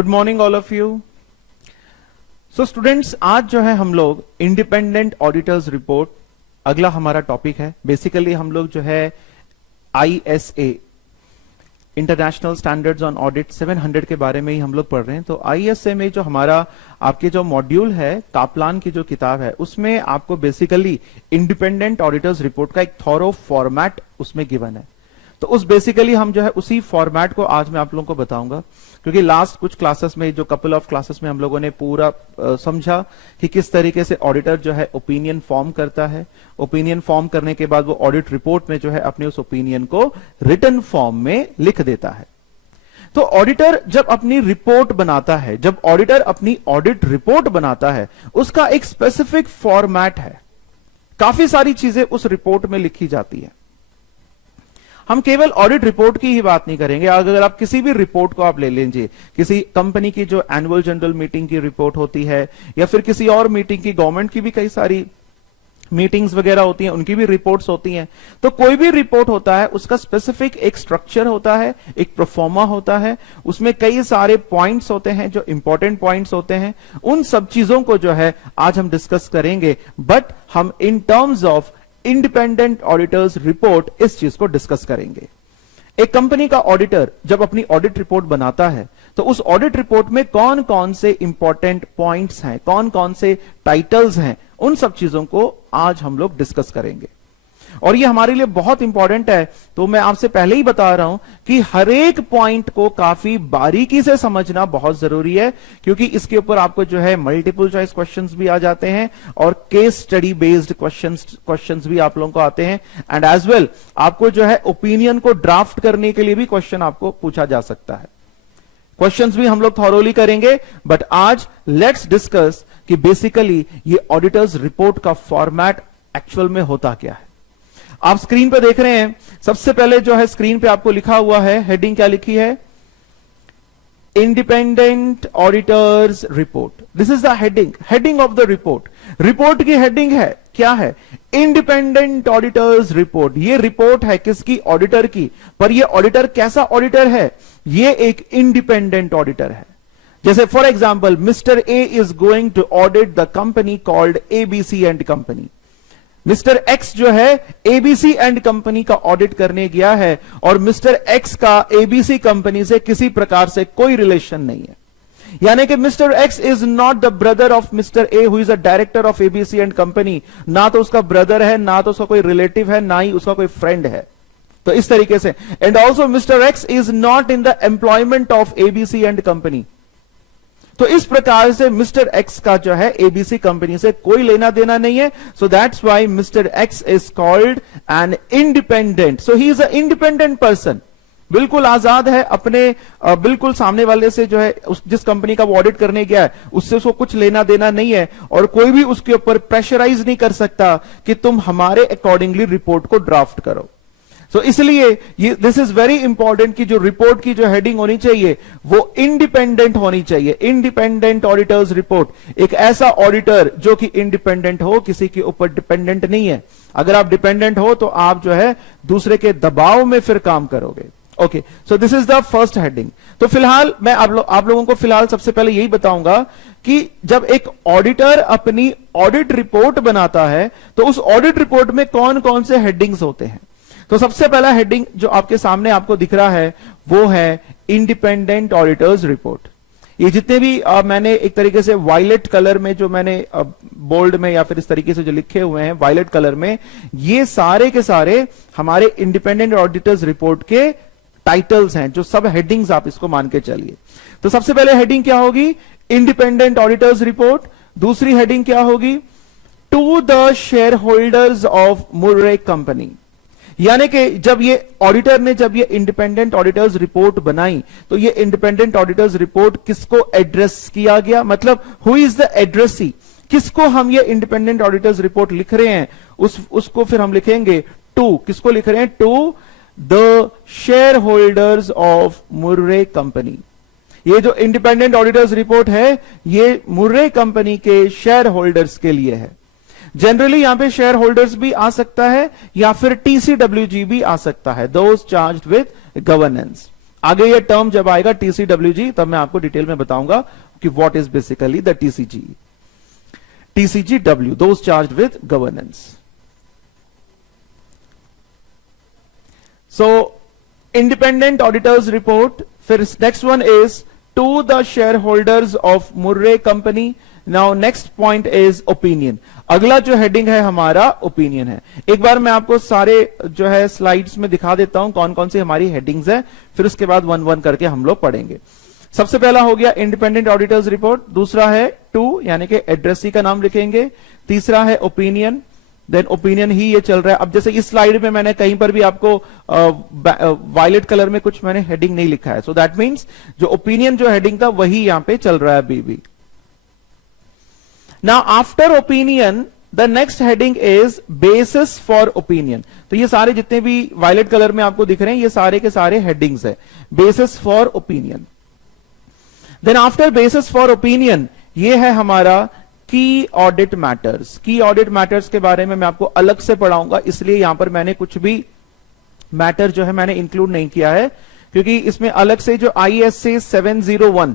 Good morning all of you. So students, आज जो है हम लोग इंडिपेंडेंट ऑडिटर्स रिपोर्ट अगला हमारा टॉपिक है। बेसिकली हम लोग जो है ISA international standards on audit 700 के बारे में ही हम लोग पढ़ रहे हैं। तो ISA में जो हमारा आपके जो मॉड्यूल है, कापलान की जो किताब है, उसमें आपको बेसिकली इंडिपेंडेंट ऑडिटर्स रिपोर्ट का एक थॉरो फॉर्मेट उसमें गिवन है। तो उस बेसिकली हम जो है उसी फॉर्मेट को आज मैं आप लोगों को बताऊंगा, क्योंकि लास्ट कुछ क्लासेस में, जो कपल ऑफ क्लासेस में हम लोगों ने पूरा समझा कि किस तरीके से ऑडिटर जो है ओपिनियन फॉर्म करता है। ओपिनियन फॉर्म करने के बाद वो ऑडिट रिपोर्ट में जो है अपने उस ओपिनियन को रिटन फॉर्म में लिख देता है। तो ऑडिटर जब अपनी रिपोर्ट बनाता है, जब ऑडिटर अपनी ऑडिट रिपोर्ट बनाता है, उसका एक स्पेसिफिक फॉर्मेट है। काफी सारी चीजें उस रिपोर्ट में लिखी जाती है। हम केवल ऑडिट रिपोर्ट की ही बात नहीं करेंगे। अगर आप किसी भी रिपोर्ट को आप ले लीजिए, किसी कंपनी की जो एनुअल जनरल मीटिंग की रिपोर्ट होती है, या फिर किसी और मीटिंग की, गवर्नमेंट की भी कई सारी मीटिंग्स वगैरह होती हैं, उनकी भी रिपोर्ट्स होती हैं। तो कोई भी रिपोर्ट होता है, उसका स्पेसिफिक एक स्ट्रक्चर होता है, एक प्रोफॉर्मा होता है, उसमें कई सारे पॉइंट्स होते हैं जो इंपॉर्टेंट पॉइंट्स होते हैं। उन सब चीजों को जो है आज हम डिस्कस करेंगे, बट हम in terms of independent auditor's report इस चीज को डिस्कस करेंगे। एक कंपनी का ऑडिटर जब अपनी ऑडिट रिपोर्ट बनाता है, तो उस ऑडिट रिपोर्ट में कौन कौन से इंपॉर्टेंट पॉइंट्स हैं, कौन कौन से टाइटल्स हैं, उन सब चीजों को आज हम लोग डिस्कस करेंगे। और ये हमारे लिए बहुत इंपॉर्टेंट है। तो मैं आपसे पहले ही बता रहा हूं कि हर एक पॉइंट को काफी बारीकी से समझना बहुत जरूरी है, क्योंकि इसके ऊपर आपको जो है मल्टीपल चॉइस क्वेश्चंस भी आ जाते हैं और केस स्टडी बेस्ड क्वेश्चंस भी आप लोगों को आते हैं। एंड एज वेल आपको जो है ओपिनियन को ड्राफ्ट करने के लिए भी क्वेश्चन आपको पूछा जा सकता है। क्वेश्चंस भी हम लोग थॉरोली करेंगे, बट आज लेट्स डिस्कस कि बेसिकली ये ऑडिटर्स रिपोर्ट का फॉर्मेट एक्चुअल में होता क्या है। आप स्क्रीन पे देख रहे हैं, सबसे पहले जो है स्क्रीन पे आपको लिखा हुआ है, हेडिंग क्या लिखी है? Independent auditor's report. This is the heading of the report. Report की हेडिंग है, क्या है? Independent auditor's report. ये रिपोर्ट है किसकी? ऑडिटर की। पर ये ऑडिटर कैसा ऑडिटर है? ये एक इंडिपेंडेंट ऑडिटर है। जैसे for example, mister A is going to audit the company called ABC and company. Mister X जो है ABC एंड कंपनी का ऑडिट करने गया है, और मिस्टर एक्स का ABC कंपनी से किसी प्रकार से कोई रिलेशन नहीं है। यानी कि mister x is not the brother of mister A who is a director of ABC and company. ना तो उसका ब्रदर है, ना तो उसका कोई रिलेटिव है, ना ही उसका कोई फ्रेंड है। तो इस तरीके से, and also mister x is not in the employment of ABC and company. तो इस प्रकार से मिस्टर एक्स का जो है ABC कंपनी से कोई लेना देना नहीं है। So that's why mister x is called an independent. So he is a independent person, बिल्कुल आजाद है अपने बिल्कुल सामने वाले से, जो है जिस कंपनी का वो ऑडिट करने गया है उससे उसको कुछ लेना देना नहीं है, और कोई भी उसके ऊपर प्रेशराइज नहीं कर सकता कि तुम हमारे अकॉर्डिंगली रिपोर्ट को ड्राफ्ट करो। सो इसलिए ये दिस इज वेरी इंपॉर्टेंट कि जो रिपोर्ट की जो हेडिंग होनी चाहिए वो इंडिपेंडेंट होनी चाहिए। इंडिपेंडेंट ऑडिटर्स रिपोर्ट, एक ऐसा ऑडिटर जो कि इंडिपेंडेंट हो, किसी के ऊपर डिपेंडेंट नहीं है। अगर आप डिपेंडेंट हो तो आप जो है दूसरे के दबाव में फिर काम करोगे। Okay, so this is the first heading. तो फिलहाल मैं आप लोगों को फिलहाल सबसे पहले यही बताऊंगा कि जब एक ऑडिटर अपनी ऑडिट रिपोर्ट बनाता है, तो उस ऑडिट रिपोर्ट में कौन कौन से हेडिंग्स होते हैं। तो सबसे पहला हेडिंग जो आपके सामने आपको दिख रहा है वो है इंडिपेंडेंट ऑडिटर्स रिपोर्ट। ये जितने भी मैंने एक तरीके से वायलेट कलर में जो मैंने बोल्ड में या फिर इस तरीके से जो लिखे हुए हैं वायलेट कलर में, ये सारे के सारे हमारे इंडिपेंडेंट ऑडिटर्स रिपोर्ट के टाइटल्स हैं, जो सब हेडिंग्स आप इसको मान के चलिए। तो सबसे पहले हेडिंग क्या होगी? Independent auditor's report. दूसरी हेडिंग क्या होगी? To the share holders of Murray company. यानी कि जब ये ऑडिटर ने जब ये इंडिपेंडेंट ऑडिटर्स रिपोर्ट बनाई, तो ये इंडिपेंडेंट ऑडिटर्स रिपोर्ट किसको एड्रेस किया गया, मतलब हु इज द एड्रेसी, किसको हम ये इंडिपेंडेंट ऑडिटर्स रिपोर्ट लिख रहे हैं, उसको फिर हम लिखेंगे टू, किसको लिख रहे हैं? To the share holders of Murray company. ये जो इंडिपेंडेंट ऑडिटर्स रिपोर्ट है, ये मुर्रे कंपनी के शेयर होल्डर्स के लिए है। जनरली यहां पे शेयर होल्डर्स भी आ सकता है, या फिर TCWG भी आ सकता है, दोज चार्ज्ड विद गवर्नेंस। आगे ये टर्म जब आएगा टीसीडब्ल्यूजी, तब मैं आपको डिटेल में बताऊंगा कि what is basically the TCG, TCGW, those charged with governance. So, independent auditors report. First, next one is to the shareholders of Murray Company. Now, next point is opinion. अगला जो heading है हमारा opinion है। एक बार मैं आपको सारे जो है स्लाइड्स में दिखा देता हूं कौन कौन सी हमारी हेडिंग्स है, फिर उसके बाद वन वन करके हम लोग पढ़ेंगे। सबसे पहला हो गया इंडिपेंडेंट ऑडिटर्स रिपोर्ट, दूसरा है टू यानी कि एड्रेसी का नाम लिखेंगे, तीसरा है ओपिनियन, देन ओपिनियन ही ये चल रहा है। अब जैसे इस स्लाइड में मैंने कहीं पर भी आपको वायलेट कलर में कुछ मैंने हेडिंग नहीं लिखा है, सो दैट मींस जो ओपिनियन जो हेडिंग था वही यहां पे चल रहा है अभी भी। Now after opinion the next heading is basis for opinion. तो ये सारे जितने भी वायलेट कलर में आपको दिख रहे हैं ये सारे के सारे हेडिंग्स है, basis for opinion. Then after basis for opinion ये है हमारा key audit matters. Key audit matters के बारे में मैं आपको अलग से पढ़ाऊंगा, इसलिए यहां पर मैंने कुछ भी मैटर जो है मैंने इंक्लूड नहीं किया है, क्योंकि इसमें अलग से जो ISA 701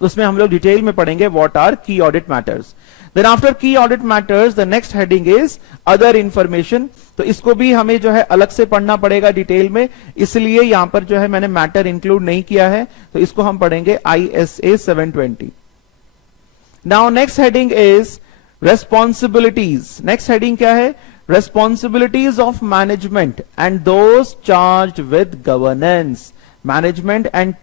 उसमें हम लोग डिटेल में पढ़ेंगे व्हाट आर की ऑडिट मैटर्स। देन आफ्टर की audit matters the next heading is other information. तो इसको भी हमें जो है अलग से पढ़ना पड़ेगा डिटेल में, इसलिए यहां पर जो है मैंने मैटर इंक्लूड नहीं किया है, तो इसको हम पढ़ेंगे ISA 720। Now next heading is responsibilities. Next heading क्या है? Responsibilities of management and those charged with governance. Management and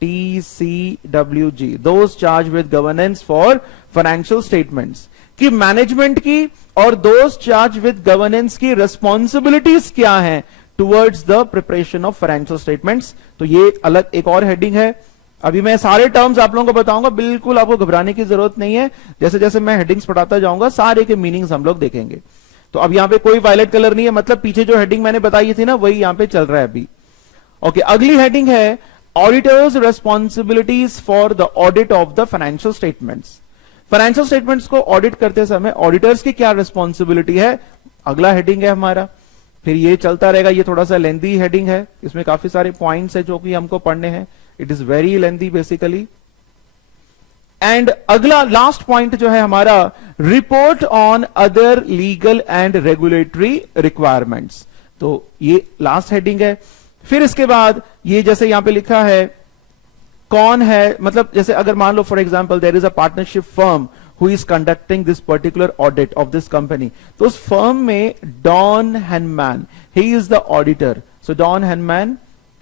TCWG, those charged with governance for financial statements। कि मैनेजमेंट की और those charged with governance की responsibilities क्या हैं towards the preparation of financial statements. तो ये अलग एक और हेडिंग है। अभी मैं सारे टर्म्स आप लोगों को बताऊंगा, बिल्कुल आपको घबराने की जरूरत नहीं है। जैसे जैसे मैं हेडिंग्स पढ़ाता जाऊंगा सारे के मीनिंग्स हम लोग देखेंगे। तो अब यहां पे कोई वायलेट कलर नहीं है, मतलब पीछे जो हेडिंग मैंने बताई थी ना वही यहां पे चल रहा है अभी। ओके, अगली हेडिंग है auditors responsibilities for the audit of the financial statements. Financial statements को ऑडिट करते समय ऑडिटर्स की क्या रिस्पॉन्सिबिलिटी है, अगला हेडिंग है हमारा। फिर ये चलता रहेगा, ये थोड़ा सा लेंथी हेडिंग है, इसमें काफी सारे पॉइंट्स है जो कि हमको पढ़ने हैं। It is very lengthy basically. And अगला लास्ट पॉइंट जो है हमारा report on other legal and regulatory requirements. तो ये लास्ट हेडिंग है। फिर इसके बाद ये जैसे यहां पे लिखा है कौन है, मतलब जैसे अगर मान लो for example there is a partnership firm who is conducting this particular audit of this company, तो उस फर्म में Don Hanneman he is the auditor. So Don Hanneman,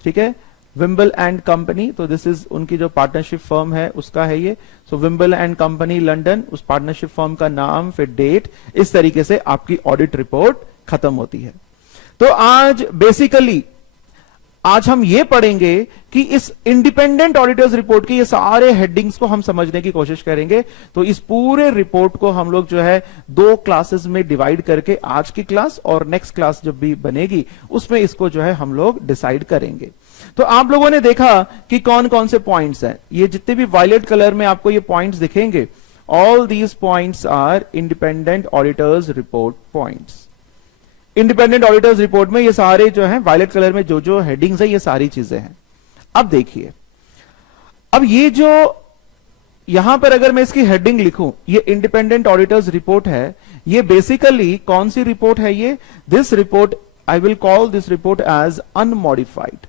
ठीक है, विम्बल एंड कंपनी, तो दिस इज उनकी जो partnership firm है उसका है ये। So Wimble and company London, उस पार्टनरशिप फर्म का नाम, फिर डेट, इस तरीके से आपकी ऑडिट रिपोर्ट खत्म होती है। तो आज बेसिकली आज हम ये पढ़ेंगे कि इस इंडिपेंडेंट ऑडिटर्स रिपोर्ट के ये सारे हेडिंग्स को हम समझने की कोशिश करेंगे। तो इस पूरे रिपोर्ट को हम लोग जो है 2 क्लासेस में डिवाइड करके, आज की क्लास और नेक्स्ट क्लास जब भी बनेगी उसमें इसको जो है हम लोग डिसाइड करेंगे। तो आप लोगों ने देखा कि कौन कौन से पॉइंट्स हैं, ये जितने भी वायलेट कलर में आपको ये पॉइंट्स दिखेंगे, all these points are independent auditor's report points. Independent auditor's report में ये सारे जो हैं वायलेट कलर में जो जो हेडिंग्स है ये सारी चीजें हैं। अब देखिए, अब ये जो यहां पर अगर मैं इसकी हेडिंग लिखूं, ये इंडिपेंडेंट ऑडिटर्स रिपोर्ट है, ये बेसिकली कौन सी रिपोर्ट है ये? This report, I will call this report as unmodified.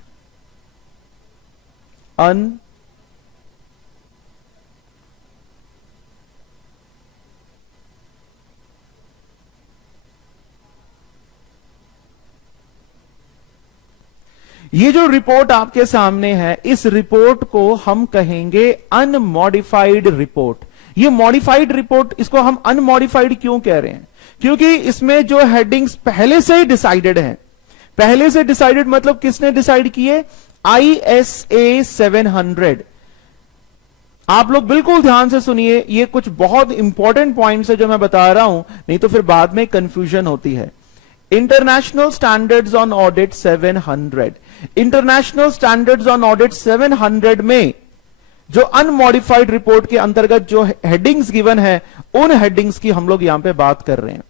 ये जो रिपोर्ट आपके सामने है, इस रिपोर्ट को हम कहेंगे अनमॉडिफाइड रिपोर्ट। ये मॉडिफाइड रिपोर्ट, इसको हम अनमॉडिफाइड क्यों कह रहे हैं? क्योंकि इसमें जो हेडिंग्स पहले से ही डिसाइडेड हैं। पहले से डिसाइडेड मतलब किसने डिसाइड किए? ISA 700। आप लोग बिल्कुल ध्यान से सुनिए, ये कुछ बहुत इंपॉर्टेंट पॉइंट्स है जो मैं बता रहा हूं, नहीं तो फिर बाद में कंफ्यूजन होती है। International standards on audit 700, international standards on audit 700 में जो अनमॉडिफाइड रिपोर्ट के अंतर्गत जो हेडिंग्स गिवन है, उन हेडिंग्स की हम लोग यहां पे बात कर रहे हैं।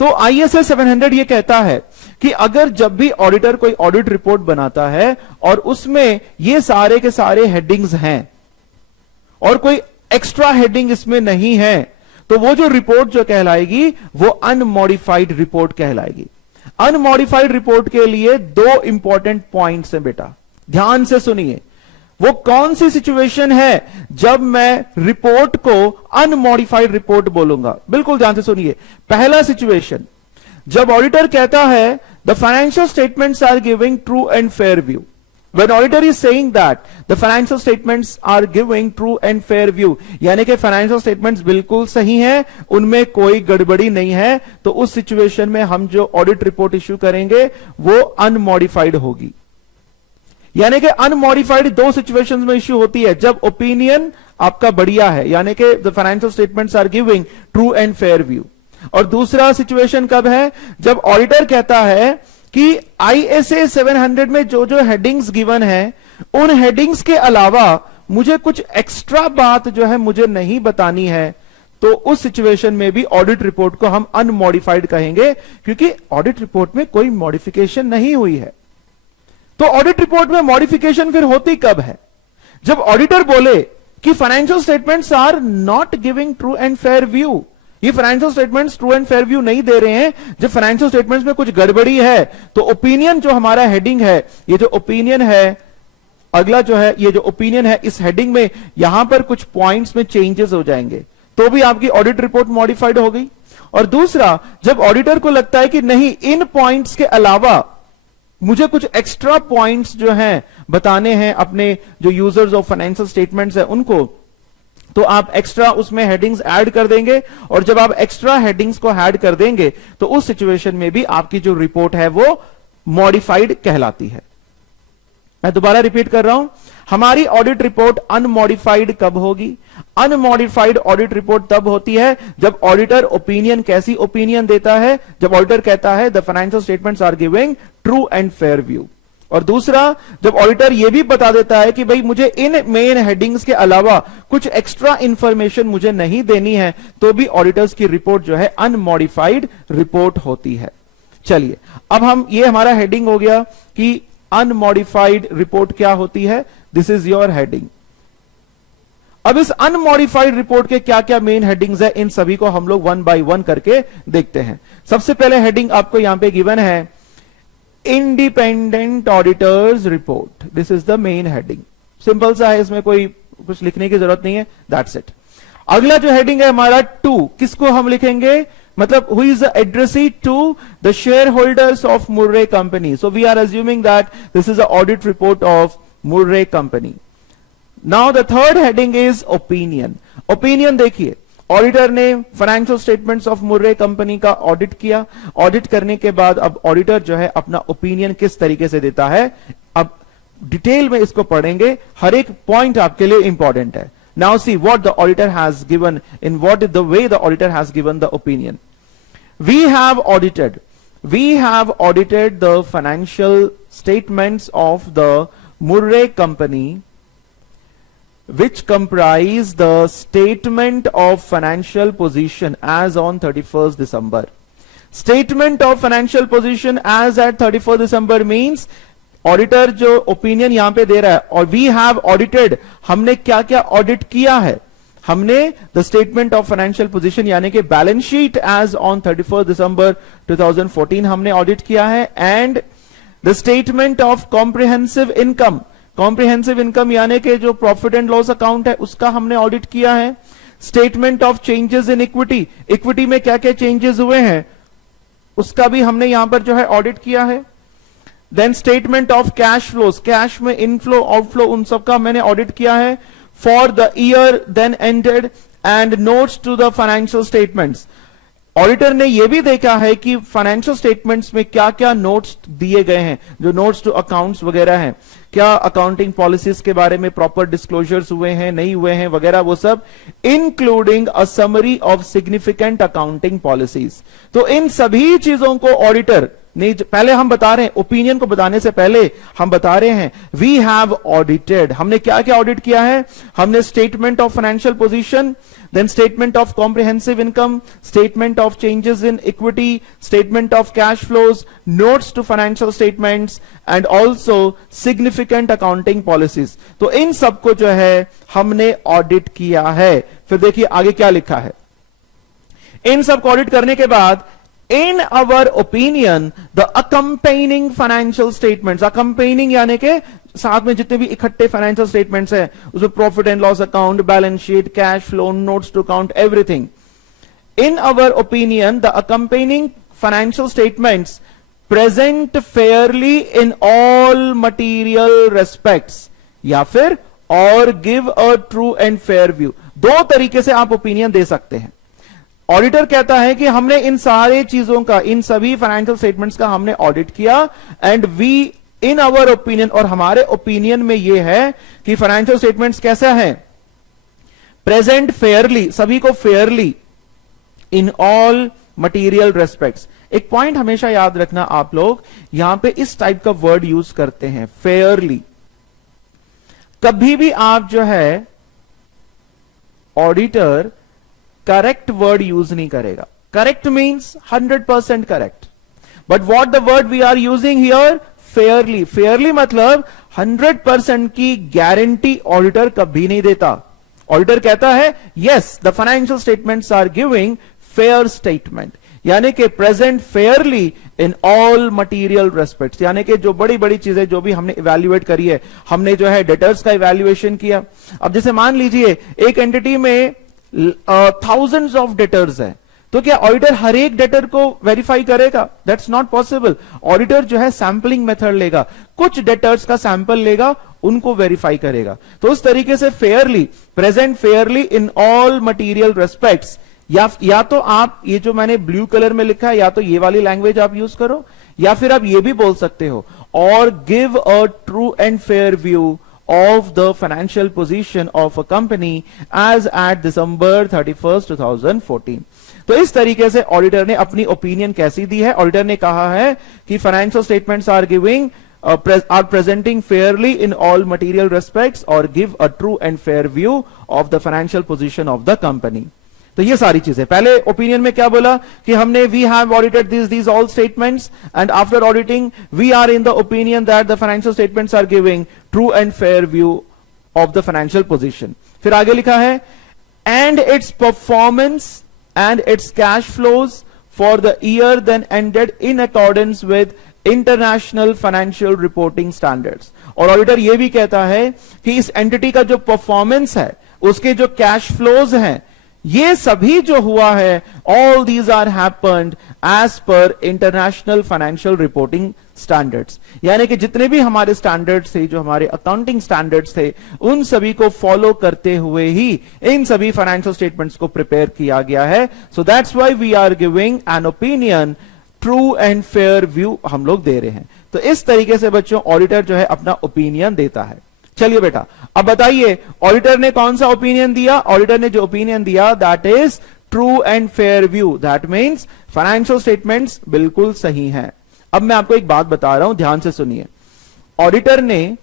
तो ISA 700 ये कहता है कि अगर जब भी ऑडिटर कोई ऑडिट रिपोर्ट बनाता है और उसमें ये सारे के सारे हेडिंग्स हैं और कोई एक्स्ट्रा हेडिंग इसमें नहीं है, तो वो जो रिपोर्ट जो कहलाएगी वो अनमॉडिफाइड रिपोर्ट कहलाएगी। अनमॉडिफाइड रिपोर्ट के लिए दो इंपॉर्टेंट पॉइंट्स हैं बेटा, ध्यान से सुनिए। वो कौन सी सिचुएशन है जब मैं रिपोर्ट को अनमॉडिफाइड रिपोर्ट बोलूंगा, बिल्कुल ध्यान से सुनिए। पहला सिचुएशन, जब ऑडिटर कहता है the financial statements are giving true and fair view. When auditor is saying that the financial statements are giving true and fair view, यानी कि फाइनेंशियल स्टेटमेंट्स बिल्कुल सही हैं, उनमें कोई गड़बड़ी नहीं है, तो उस सिचुएशन में हम जो ऑडिट रिपोर्ट इश्यू करेंगे वो अनमॉडिफाइड होगी। यानी कि अनमॉडिफाइड दो सिचुएशंस में इश्यू होती है, जब ओपिनियन आपका बढ़िया है, यानी कि the financial statements are giving true and fair view. और दूसरा सिचुएशन कब है, जब ऑडिटर कहता है कि ISA 700 में जो जो हेडिंग्स गिवन है उन हेडिंग्स के अलावा मुझे कुछ एक्स्ट्रा बात जो है मुझे नहीं बतानी है, तो उस सिचुएशन में भी ऑडिट रिपोर्ट को हम अनमॉडिफाइड कहेंगे, क्योंकि ऑडिट रिपोर्ट में कोई मॉडिफिकेशन नहीं हुई है। तो ऑडिट रिपोर्ट में मॉडिफिकेशन फिर होती कब है, जब ऑडिटर बोले कि financial statements are not giving true and fair view, ये financial statements true and fair view नहीं दे रहे हैं, जब फाइनेंशियल स्टेटमेंट्स में कुछ गड़बड़ी है, तो ओपिनियन जो हमारा हेडिंग है, ये जो ओपिनियन है, अगला जो है ये जो ओपिनियन है, इस हेडिंग में यहां पर कुछ पॉइंट्स में चेंजेस हो जाएंगे, तो भी आपकी ऑडिट रिपोर्ट मॉडिफाइड हो गई। और दूसरा, जब ऑडिटर को लगता है कि नहीं, इन पॉइंट्स के अलावा मुझे कुछ एक्स्ट्रा पॉइंट्स जो हैं बताने हैं अपने जो यूजर्स ऑफ फाइनेंशियल स्टेटमेंट्स है उनको, तो आप एक्स्ट्रा उसमें हेडिंग्स ऐड कर देंगे। और जब आप एक्स्ट्रा हेडिंग्स को ऐड कर देंगे तो उस सिचुएशन में भी आपकी जो रिपोर्ट है वो मॉडिफाइड कहलाती है। मैं दोबारा रिपीट कर रहा हूं, हमारी ऑडिट रिपोर्ट अनमॉडिफाइड कब होगी? अनमॉडिफाइड ऑडिट रिपोर्ट तब होती है जब ऑडिटर ओपिनियन, कैसी ओपिनियन देता है, जब ऑडिटर कहता है the financial statements are giving true and fair view. और दूसरा, जब ऑडिटर यह भी बता देता है कि भाई मुझे इन मेन हेडिंग्स के अलावा कुछ एक्स्ट्रा इंफॉर्मेशन मुझे नहीं देनी है, तो भी ऑडिटर्स की रिपोर्ट जो है अनमॉडिफाइड रिपोर्ट होती है। चलिए, अब हम, ये हमारा हेडिंग हो गया कि अनमॉडिफाइड रिपोर्ट क्या होती है, दिस इज योर हेडिंग। अब इस अनमॉडिफाइड रिपोर्ट के क्या क्या मेन हेडिंग्स है, इन सभी को हम लोग वन बाय वन करके देखते हैं। सबसे पहले हेडिंग आपको यहां पे गिवन है, independent auditor's report, this is the main heading. Simple सा है, इसमें कोई कुछ लिखने की जरूरत नहीं है, दैट्स इट। अगला जो हेडिंग है हमारा टू, किसको हम लिखेंगे, मतलब who is the addressee to the share holders of Murray company. So we are assuming that this is a audit report of Murray company. Now the third heading is opinion. Opinion देखिए, auditor ने financial statements of Murray company का audit किया, audit करने के बाद अब auditor जो है अपना ओपिनियन किस तरीके से देता है, अब डिटेल में इसको पढ़ेंगे, हर एक पॉइंट आपके लिए इंपॉर्टेंट है। Now see what the auditor has given, in what is the way the auditor has given the opinion. We have audited the financial statements of the Murray company which comprise the statement of financial position as on 31st December. Statement of financial position as at 31st December means auditor जो opinion यहां पे दे रहा है, और we have audited, हमने क्या क्या audit किया है, हमने the statement of financial position यानी कि balance sheet as on 31st December 2014 हमने ऑडिट किया है, and the statement of comprehensive income, comprehensive income यानी कि जो प्रॉफिट एंड लॉस अकाउंट है उसका हमने ऑडिट किया है। Statement of changes in equity, equity में क्या क्या चेंजेस हुए हैं उसका भी हमने यहां पर जो है ऑडिट किया है। Then statement of cash flows, cash में इनफ्लो आउटफ्लो उन सबका मैंने ऑडिट किया है for the year then ended, and notes to the financial statements. Auditor ने यह भी देखा है कि फाइनेंशियल स्टेटमेंट्स में क्या क्या नोट्स दिए गए हैं, जो नोट्स टू अकाउंट्स वगैरह हैं, क्या अकाउंटिंग पॉलिसीज के बारे में प्रॉपर डिस्क्लोजर्स हुए हैं नहीं हुए हैं वगैरह, वो सब, including a summary of significant accounting policies. तो इन सभी चीजों को ऑडिटर नहीं, पहले हम बता रहे हैं, ओपिनियन को बताने से पहले हम बता रहे हैं वी हैव ऑडिटेड। हमने क्या क्या ऑडिट किया है? हमने statement of financial position, then statement of comprehensive income, statement of changes in equity, statement of cash flows, notes to financial statements and also significant accounting policies. तो इन सबको जो है हमने ऑडिट किया है। फिर देखिए आगे क्या लिखा है। इन सब को ऑडिट करने के बाद इन our opinion the accompanying financial statements, अकंपेनिंग यानी के साथ में जितने भी इकट्ठे फाइनेंशियल स्टेटमेंट्स हैं, उसमें profit and loss account, balance sheet, cash flow, notes to account, everything. In our opinion the accompanying financial statements present fairly in all material respects, या फिर और give a true and fair view. दो तरीके से आप opinion दे सकते हैं। Auditor कहता है कि हमने इन सारे चीजों का, इन सभी फाइनेंशियल स्टेटमेंट्स का हमने ऑडिट किया and we in our opinion, और हमारे ओपिनियन में यह है कि फाइनेंशियल स्टेटमेंट्स कैसा है? प्रेजेंट फेयरली, सभी को Fairlie, in all material respects. एक पॉइंट हमेशा याद रखना आप लोग, यहां पे इस टाइप का वर्ड यूज करते हैं, फेयरली। कभी भी आप जो है ऑडिटर करेक्ट वर्ड यूज नहीं करेगा। Correct means 100% correct, but what the word we are using here? Fairly. Fairly मतलब 100% की गारंटी ऑडिटर कभी नहीं देता। ऑडिटर कहता है yes the financial statements are giving fair statement, यानी कि present fairly in all material respects, यानी कि जो बड़ी बड़ी चीजें जो भी हमने इवैल्यूएट करी है, हमने जो है डेटर्स का इवैल्यूएशन किया। अब जैसे मान लीजिए एक एंटिटी में थाउजेंड्स ऑफ डेटर्स है, तो क्या ऑडिटर हर एक डेटर को वेरीफाई करेगा? That's not possible. ऑडिटर जो है सैंपलिंग मेथड लेगा, कुछ डेटर्स का सैंपल लेगा, उनको वेरीफाई करेगा। तो उस तरीके से Fairlie, present fairly in all material respects, या तो आप ये जो मैंने ब्लू कलर में लिखा है, या तो ये वाली लैंग्वेज आप यूज करो, या फिर आप ये भी बोल सकते हो, और give a true and fair view of the financial position of a company as at December 31st, 2014. तो इस तरीके से ऑडिटर ने अपनी ओपिनियन कैसी दी है? ऑडिटर ने कहा है कि financial statements are giving are presenting fairly in all material respects or give a true and fair view of the financial position of the company. तो ये सारी चीजें, पहले ओपिनियन में क्या बोला कि हमने we have audited these all statements and after auditing we are in the opinion that the financial statements are giving true and fair view of the financial position. फिर आगे लिखा है and its performance and its cash flows for the year then ended in accordance with international financial reporting standards. और auditor यह भी कहता है कि इस एंटिटी का जो परफॉर्मेंस है, उसके जो कैश फ्लोज हैं, ये सभी जो हुआ है, all these are happened as per international financial reporting standards, यानी कि जितने भी हमारे स्टैंडर्ड्स थे, जो हमारे अकाउंटिंग स्टैंडर्ड्स थे, उन सभी को फॉलो करते हुए ही इन सभी फाइनेंशियल स्टेटमेंट्स को प्रिपेयर किया गया है। So that's why we are giving an opinion, true and fair view हम लोग दे रहे हैं। तो इस तरीके से बच्चों ऑडिटर जो है अपना ओपिनियन देता है। चलिए बेटा, अब बताइए ऑडिटर ने कौन सा ओपिनियन दिया? ऑडिटर ने जो ओपिनियन दिया that is true and fair view, that means financial statements बिल्कुल सही हैं। अब मैं आपको एक बात बता रहा हूं, ध्यान से सुनिए। ऑडिटर ने,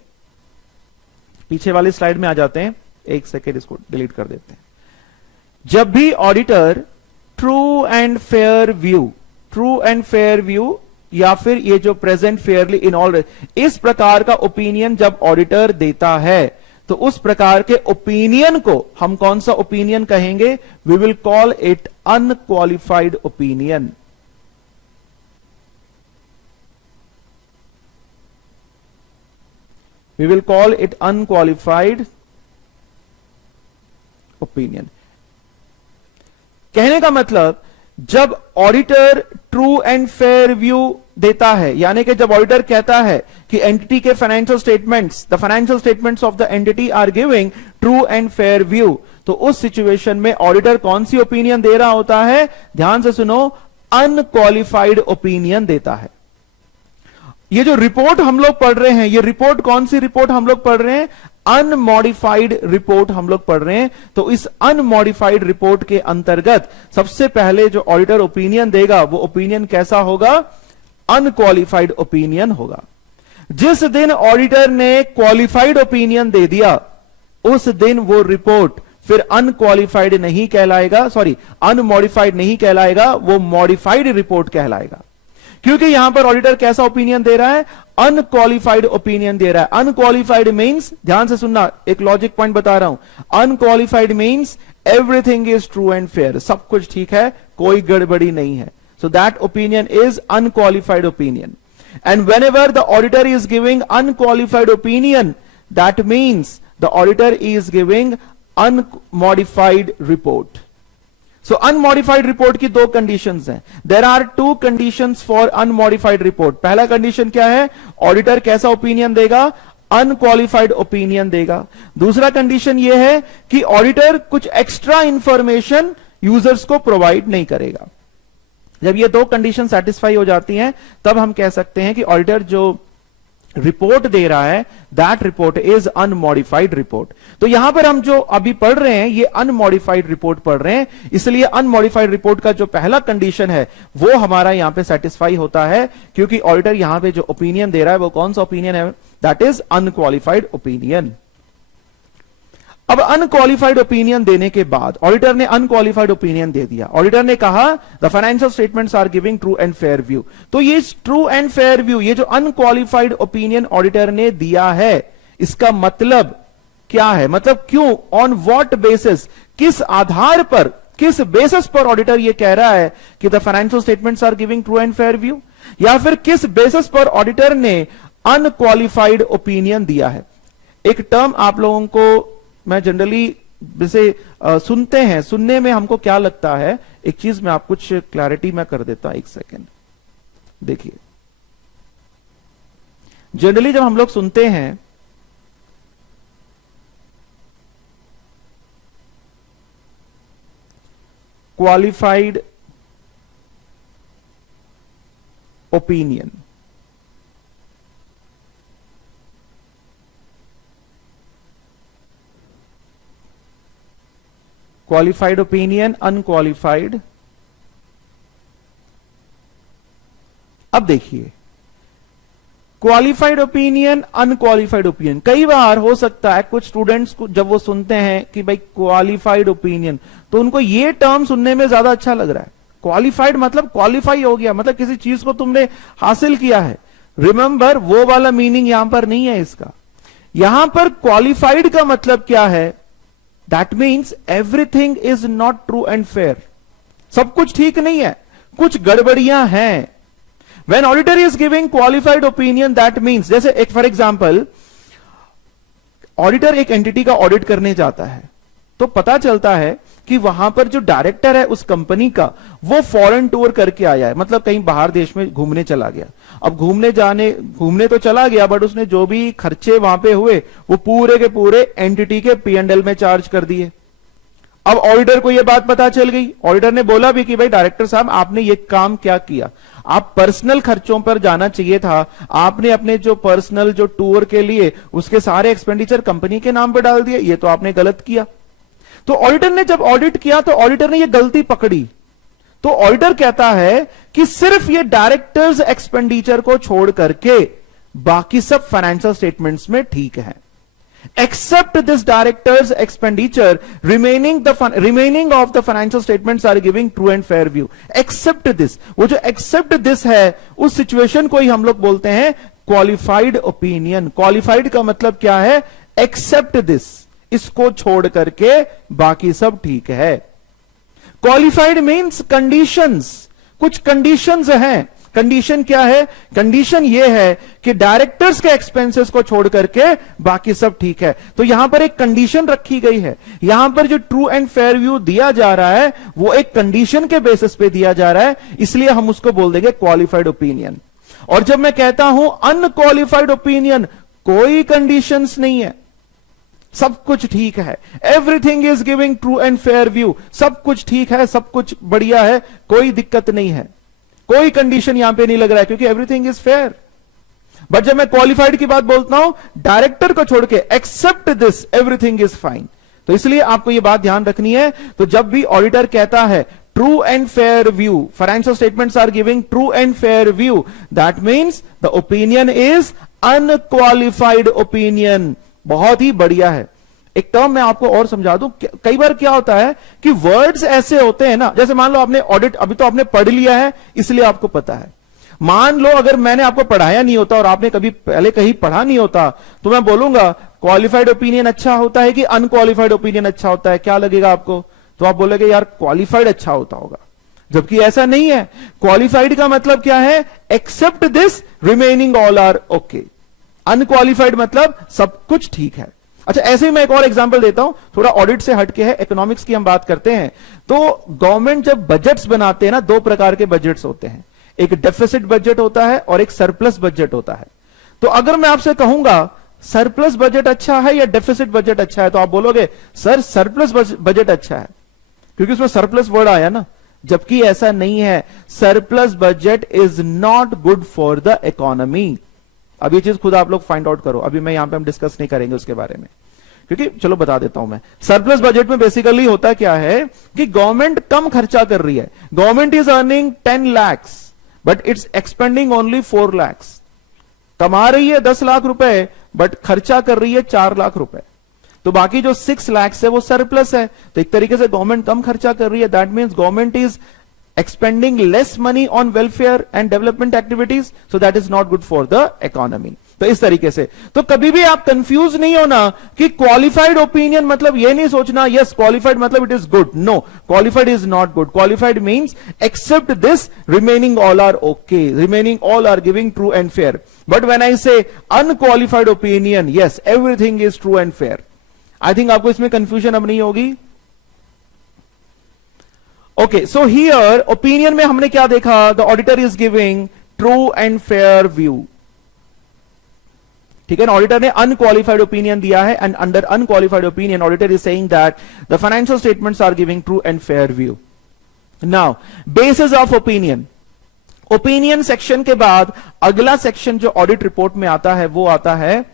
पीछे वाली स्लाइड में आ जाते हैं, एक सेकेंड इसको डिलीट कर देते हैं। जब भी auditor true and fair view या फिर ये जो प्रेजेंट फेयरली इन ऑल, इस प्रकार का ओपिनियन जब ऑडिटर देता है, तो उस प्रकार के ओपिनियन को हम कौन सा ओपिनियन कहेंगे? We will call it unqualified opinion. We will call it unqualified opinion. कहने का मतलब, जब auditor true and fair view देता है, यानी कि जब ऑडिटर कहता है कि एंटिटी के financial statements, the financial statements of the entity are giving true and fair view, तो उस सिचुएशन में ऑडिटर कौन सी ओपिनियन दे रहा होता है? ध्यान से सुनो, अनक्वालिफाइड ओपिनियन देता है। ये जो रिपोर्ट हम लोग पढ़ रहे हैं, ये रिपोर्ट कौन सी रिपोर्ट हम लोग पढ़ रहे हैं? अनमॉडिफाइड रिपोर्ट हम लोग पढ़ रहे हैं। तो इस अनमॉडिफाइड रिपोर्ट के अंतर्गत सबसे पहले जो ऑडिटर ओपिनियन देगा, वो ओपिनियन कैसा होगा? अनक्वालिफाइड ओपिनियन होगा। जिस दिन ऑडिटर ने क्वालिफाइड ओपिनियन दे दिया, उस दिन वो रिपोर्ट फिर अनक्वालिफाइड नहीं कहलाएगा, सॉरी अनमॉडिफाइड नहीं कहलाएगा, वो मॉडिफाइड रिपोर्ट कहलाएगा। क्योंकि यहां पर ऑडिटर कैसा ओपिनियन दे रहा है? अनक्वालिफाइड ओपिनियन दे रहा है। अनक्वालिफाइड मींस, ध्यान से सुनना, एक लॉजिक पॉइंट बता रहा हूं। Unqualified means everything is true and fair, सब कुछ ठीक है, कोई गड़बड़ी नहीं है। So that opinion is unqualified opinion. And whenever the auditor is giving unqualified opinion, that means the auditor is giving unmodified report. So unmodified report की दो conditions हैं. There are two conditions for unmodified report. पहला condition क्या है? Auditor कैसा opinion देगा? Unqualified opinion देगा। दूसरा condition यह है कि auditor कुछ extra information users को provide नहीं करेगा। जब ये दो कंडीशन सेटिस्फाई हो जाती हैं, तब हम कह सकते हैं कि ऑडिटर जो रिपोर्ट दे रहा है, that report is unmodified report. तो यहां पर हम जो अभी पढ़ रहे हैं, ये अनमॉडिफाइड रिपोर्ट पढ़ रहे हैं, इसलिए अनमॉडिफाइड रिपोर्ट का जो पहला कंडीशन है वो हमारा यहां पे सेटिस्फाई होता है, क्योंकि ऑडिटर यहां पे जो ओपिनियन दे रहा है वो कौन सा ओपिनियन है? That is unqualified opinion. अब अनक्वालिफाइड ओपिनियन देने के बाद ऑडिटर ने अनक्वालिफाइड ओपिनियन दे दिया। ऑडिटर ने कहा the financial statements are giving true and fair view. तो ये ट्रू एंड फेयर व्यू, ये जो अनक्वालिफाइड ओपिनियन ऑडिटर ने दिया है, इसका मतलब क्या है? मतलब क्यों, ऑन व्हाट बेसिस, किस आधार पर, किस बेसिस पर ऑडिटर ये कह रहा है कि the financial statements are giving true and fair view, या फिर किस बेसिस पर ऑडिटर ने अनक्वालिफाइड ओपिनियन दिया है? एक टर्म आप लोगों को मैं जनरली जैसे सुनते हैं, सुनने में हमको क्या लगता है, एक चीज में आप कुछ क्लैरिटी में कर देता हूं, एक सेकेंड देखिए। जनरली जब हम लोग सुनते हैं qualified opinion, qualified opinion, unqualified. अब देखिए, क्वालिफाइड ओपिनियन, अनक्वालिफाइड ओपिनियन, कई बार हो सकता है कुछ स्टूडेंट्स को जब वो सुनते हैं कि भाई क्वालिफाइड ओपिनियन, तो उनको ये टर्म सुनने में ज्यादा अच्छा लग रहा है। क्वालिफाइड मतलब क्वालिफाई हो गया, मतलब किसी चीज को तुमने हासिल किया है। रिमेंबर, वो वाला मीनिंग यहां पर नहीं है इसका। यहां पर क्वालिफाइड का मतलब क्या है? That means everything is not true and fair. सब कुछ ठीक नहीं है, कुछ गड़बड़ियां हैं। When auditor is giving qualified opinion, that means, जैसे एक फॉर एग्जाम्पल, ऑडिटर एक एंटिटी का ऑडिट करने जाता है, तो पता चलता है कि वहां पर जो डायरेक्टर है उस कंपनी का, वो फॉरेन टूर करके आया है, मतलब कहीं बाहर देश में घूमने चला गया। अब घूमने तो चला गया, बट उसने जो भी खर्चे वहां पे हुए वो पूरे के पूरे एंटिटी के P&L में चार्ज कर दिए। अब ऑडिटर को यह बात पता चल गई, ऑडिटर ने बोला भी कि भाई डायरेक्टर साहब, आपने ये काम क्या किया? आप पर्सनल खर्चों पर जाना चाहिए था, आपने अपने जो पर्सनल जो टूर के लिए उसके सारे एक्सपेंडिचर कंपनी के नाम पर डाल दिए, ये तो आपने गलत किया। तो ऑडिटर ने जब ऑडिट किया तो ऑडिटर ने ये गलती पकड़ी, तो ऑडिटर कहता है कि सिर्फ ये डायरेक्टर्स एक्सपेंडिचर को छोड़ करके बाकी सब फाइनेंशियल स्टेटमेंट्स में ठीक है, except this directors expenditure, remaining of the financial statements are giving true and fair view. Except this, वो जो एक्सेप्ट दिस है, उस सिचुएशन को ही हम लोग बोलते हैं क्वालिफाइड ओपिनियन। क्वालिफाइड का मतलब क्या है? एक्सेप्ट दिस, इसको छोड़ करके बाकी सब ठीक है। क्वालिफाइड मीन्स कंडीशंस, कुछ कंडीशंस हैं। कंडीशन क्या है? कंडीशन यह है कि डायरेक्टर्स के एक्सपेंसेस को छोड़ करके बाकी सब ठीक है। तो यहां पर एक कंडीशन रखी गई है। यहां पर जो ट्रू एंड फेयर व्यू दिया जा रहा है वो एक कंडीशन के बेसिस पे दिया जा रहा है, इसलिए हम उसको बोल देंगे क्वालिफाइड ओपिनियन। और जब मैं कहता हूं अनक्वालिफाइड ओपिनियन, कोई कंडीशंस नहीं है, सब कुछ ठीक है, everything is giving true and fair view, सब कुछ ठीक है, सब कुछ बढ़िया है, कोई दिक्कत नहीं है, कोई कंडीशन यहां पे नहीं लग रहा है, क्योंकि एवरीथिंग इज फेयर। बट जब मैं क्वालिफाइड की बात बोलता हूं, डायरेक्टर को छोड़ के, except this everything is fine. तो इसलिए आपको यह बात ध्यान रखनी है। तो जब भी ऑडिटर कहता है true and fair view. Financial statements are giving true and fair view. That means the opinion is unqualified opinion. बहुत ही बढ़िया है. एक टर्म मैं आपको और समझा दूं. कई बार क्या होता है कि वर्ड्स ऐसे होते हैं ना, जैसे मान लो आपने ऑडिट अभी तो आपने पढ़ लिया है इसलिए आपको पता है. मान लो अगर मैंने आपको पढ़ाया नहीं होता और आपने कभी पहले कहीं पढ़ा नहीं होता, तो मैं बोलूंगा क्वालिफाइड ओपिनियन अच्छा होता है कि अनक्वालिफाइड ओपिनियन अच्छा होता है, क्या लगेगा आपको? तो आप बोलोगे यार क्वालिफाइड अच्छा होता होगा, जबकि ऐसा नहीं है. क्वालिफाइड का मतलब क्या है? Except this remaining all are okay. Unqualified मतलब सब कुछ ठीक है. अच्छा, ऐसे ही मैं एक और एग्जांपल देता हूं, थोड़ा ऑडिट से हटके है, इकोनॉमिक्स की हम बात करते हैं. तो गवर्नमेंट जब बजट्स बनाते हैं ना, दो प्रकार के बजट्स होते हैं. एक डेफिसिट बजट होता है और एक सरप्लस बजट होता है. तो अगर मैं आपसे कहूंगा सरप्लस बजट अच्छा है या डेफिसिट बजट अच्छा है, तो आप बोलोगे सर सरप्लस बजट अच्छा है, क्योंकि उसमें सरप्लस वर्ड आया ना. जबकि ऐसा नहीं है. Surplus budget is not good for the economy. अब ये चीज खुद आप लोग फाइंड आउट करो, अभी मैं यहां पे हम डिस्कस नहीं करेंगे उसके बारे में, क्योंकि चलो बता देता हूं मैं. सरप्लस बजट में बेसिकली होता क्या है कि गवर्नमेंट कम खर्चा कर रही है. Government is earning 10 lakhs but it's expanding only 4 lakhs. कमा रही है 10 लाख रुपए बट खर्चा कर रही है 4 लाख रुपए. तो बाकी जो 6 lakhs है वो सरप्लस है. तो एक तरीके से गवर्नमेंट कम खर्चा कर रही है. That means government is expending less money on welfare and development activities, so that is not good for the economy. तो इस तरीके से तो कभी भी आप कंफ्यूज नहीं होना कि क्वालिफाइड ओपिनियन मतलब ये नहीं सोचना यस क्वालिफाइड मतलब it is good. No, qualified is not good. Qualified means except this remaining all are okay, remaining all are giving true and fair. But when I say unqualified opinion, yes everything is true and fair. I think आपको इसमें confusion अब नहीं होगी. Okay, so here opinion में हमने क्या देखा? The auditor is giving true and fair view. ठीक है ना. ऑडिटर ने अनक्वालिफाइड ओपिनियन दिया है and under unqualified opinion auditor is saying that the financial statements are giving true and fair view. Now basis of opinion. Opinion section के बाद अगला section जो ऑडिट रिपोर्ट में आता है वो आता है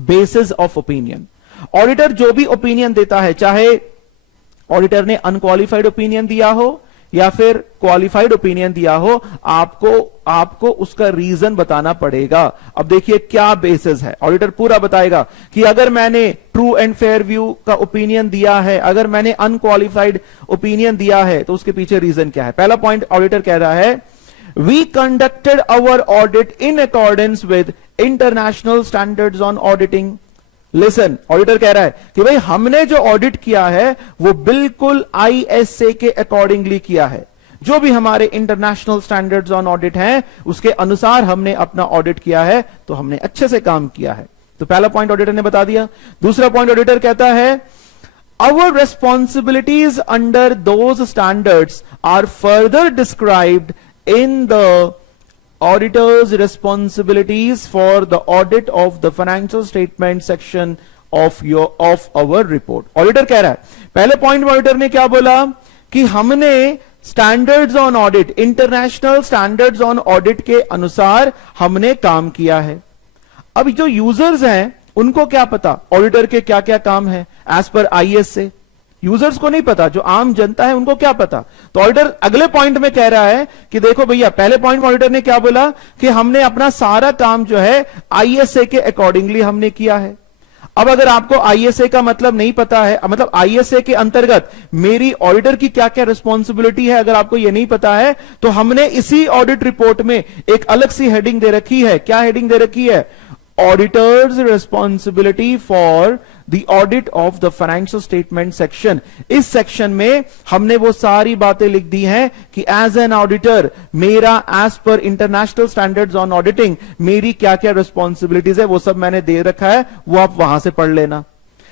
बेसिस ऑफ ओपिनियन. ऑडिटर जो भी ओपिनियन देता है, चाहे ऑडिटर ने अनक्वालिफाइड ओपिनियन दिया हो या फिर क्वालिफाइड ओपिनियन दिया हो, आपको उसका रीजन बताना पड़ेगा. अब देखिए क्या बेसिस है. ऑडिटर पूरा बताएगा कि अगर मैंने ट्रू एंड फेयर व्यू का ओपिनियन दिया है, अगर मैंने अनक्वालिफाइड ओपिनियन दिया है, तो उसके पीछे रीजन क्या है. पहला पॉइंट ऑडिटर कह रहा है we conducted our audit in accordance with international standards on auditing. Listen, auditor कह रहा है कि भाई हमने जो ऑडिट किया है वो बिल्कुल आईएसए के अकॉर्डिंगली किया है. जो भी हमारे इंटरनेशनल स्टैंडर्ड्स ऑन ऑडिट हैं उसके अनुसार हमने अपना ऑडिट किया है, तो हमने अच्छे से काम किया है. तो पहला पॉइंट ऑडिटर ने बता दिया. दूसरा पॉइंट ऑडिटर कहता है our responsibilities under those standards are further described in the auditor's responsibilities for the audit of the financial statement section of our report. Auditor कह रहा है, पहले पॉइंट में ऑडिटर ने क्या बोला कि हमने standards on audit, international standards on audit के अनुसार हमने काम किया है. अब जो यूजर्स हैं उनको क्या पता ऑडिटर के क्या क्या काम है एज पर आईएएस से. यूजर्स को नहीं पता, जो आम जनता है उनको क्या पता. तो ऑडिटर अगले पॉइंट में कह रहा है कि देखो भैया, पहले पॉइंट में ऑडिटर ने क्या बोला कि हमने अपना सारा काम जो है आईएसए के अकॉर्डिंगली हमने किया है. अब अगर आपको आईएसए का मतलब नहीं पता है, मतलब आईएसए के अंतर्गत मेरी ऑडिटर की क्या क्या रिस्पॉन्सिबिलिटी है, अगर आपको यह नहीं पता है, तो हमने इसी ऑडिट रिपोर्ट में एक अलग सी हेडिंग दे रखी है. क्या हेडिंग दे रखी है? Auditor's responsibility for the audit of the financial statement section. इस सेक्शन में हमने वो सारी बातें लिख दी हैं कि एज एन ऑडिटर मेरा as per international standards on auditing मेरी क्या क्या रिस्पॉन्सिबिलिटीज है वो सब मैंने दे रखा है, वो आप वहां से पढ़ लेना.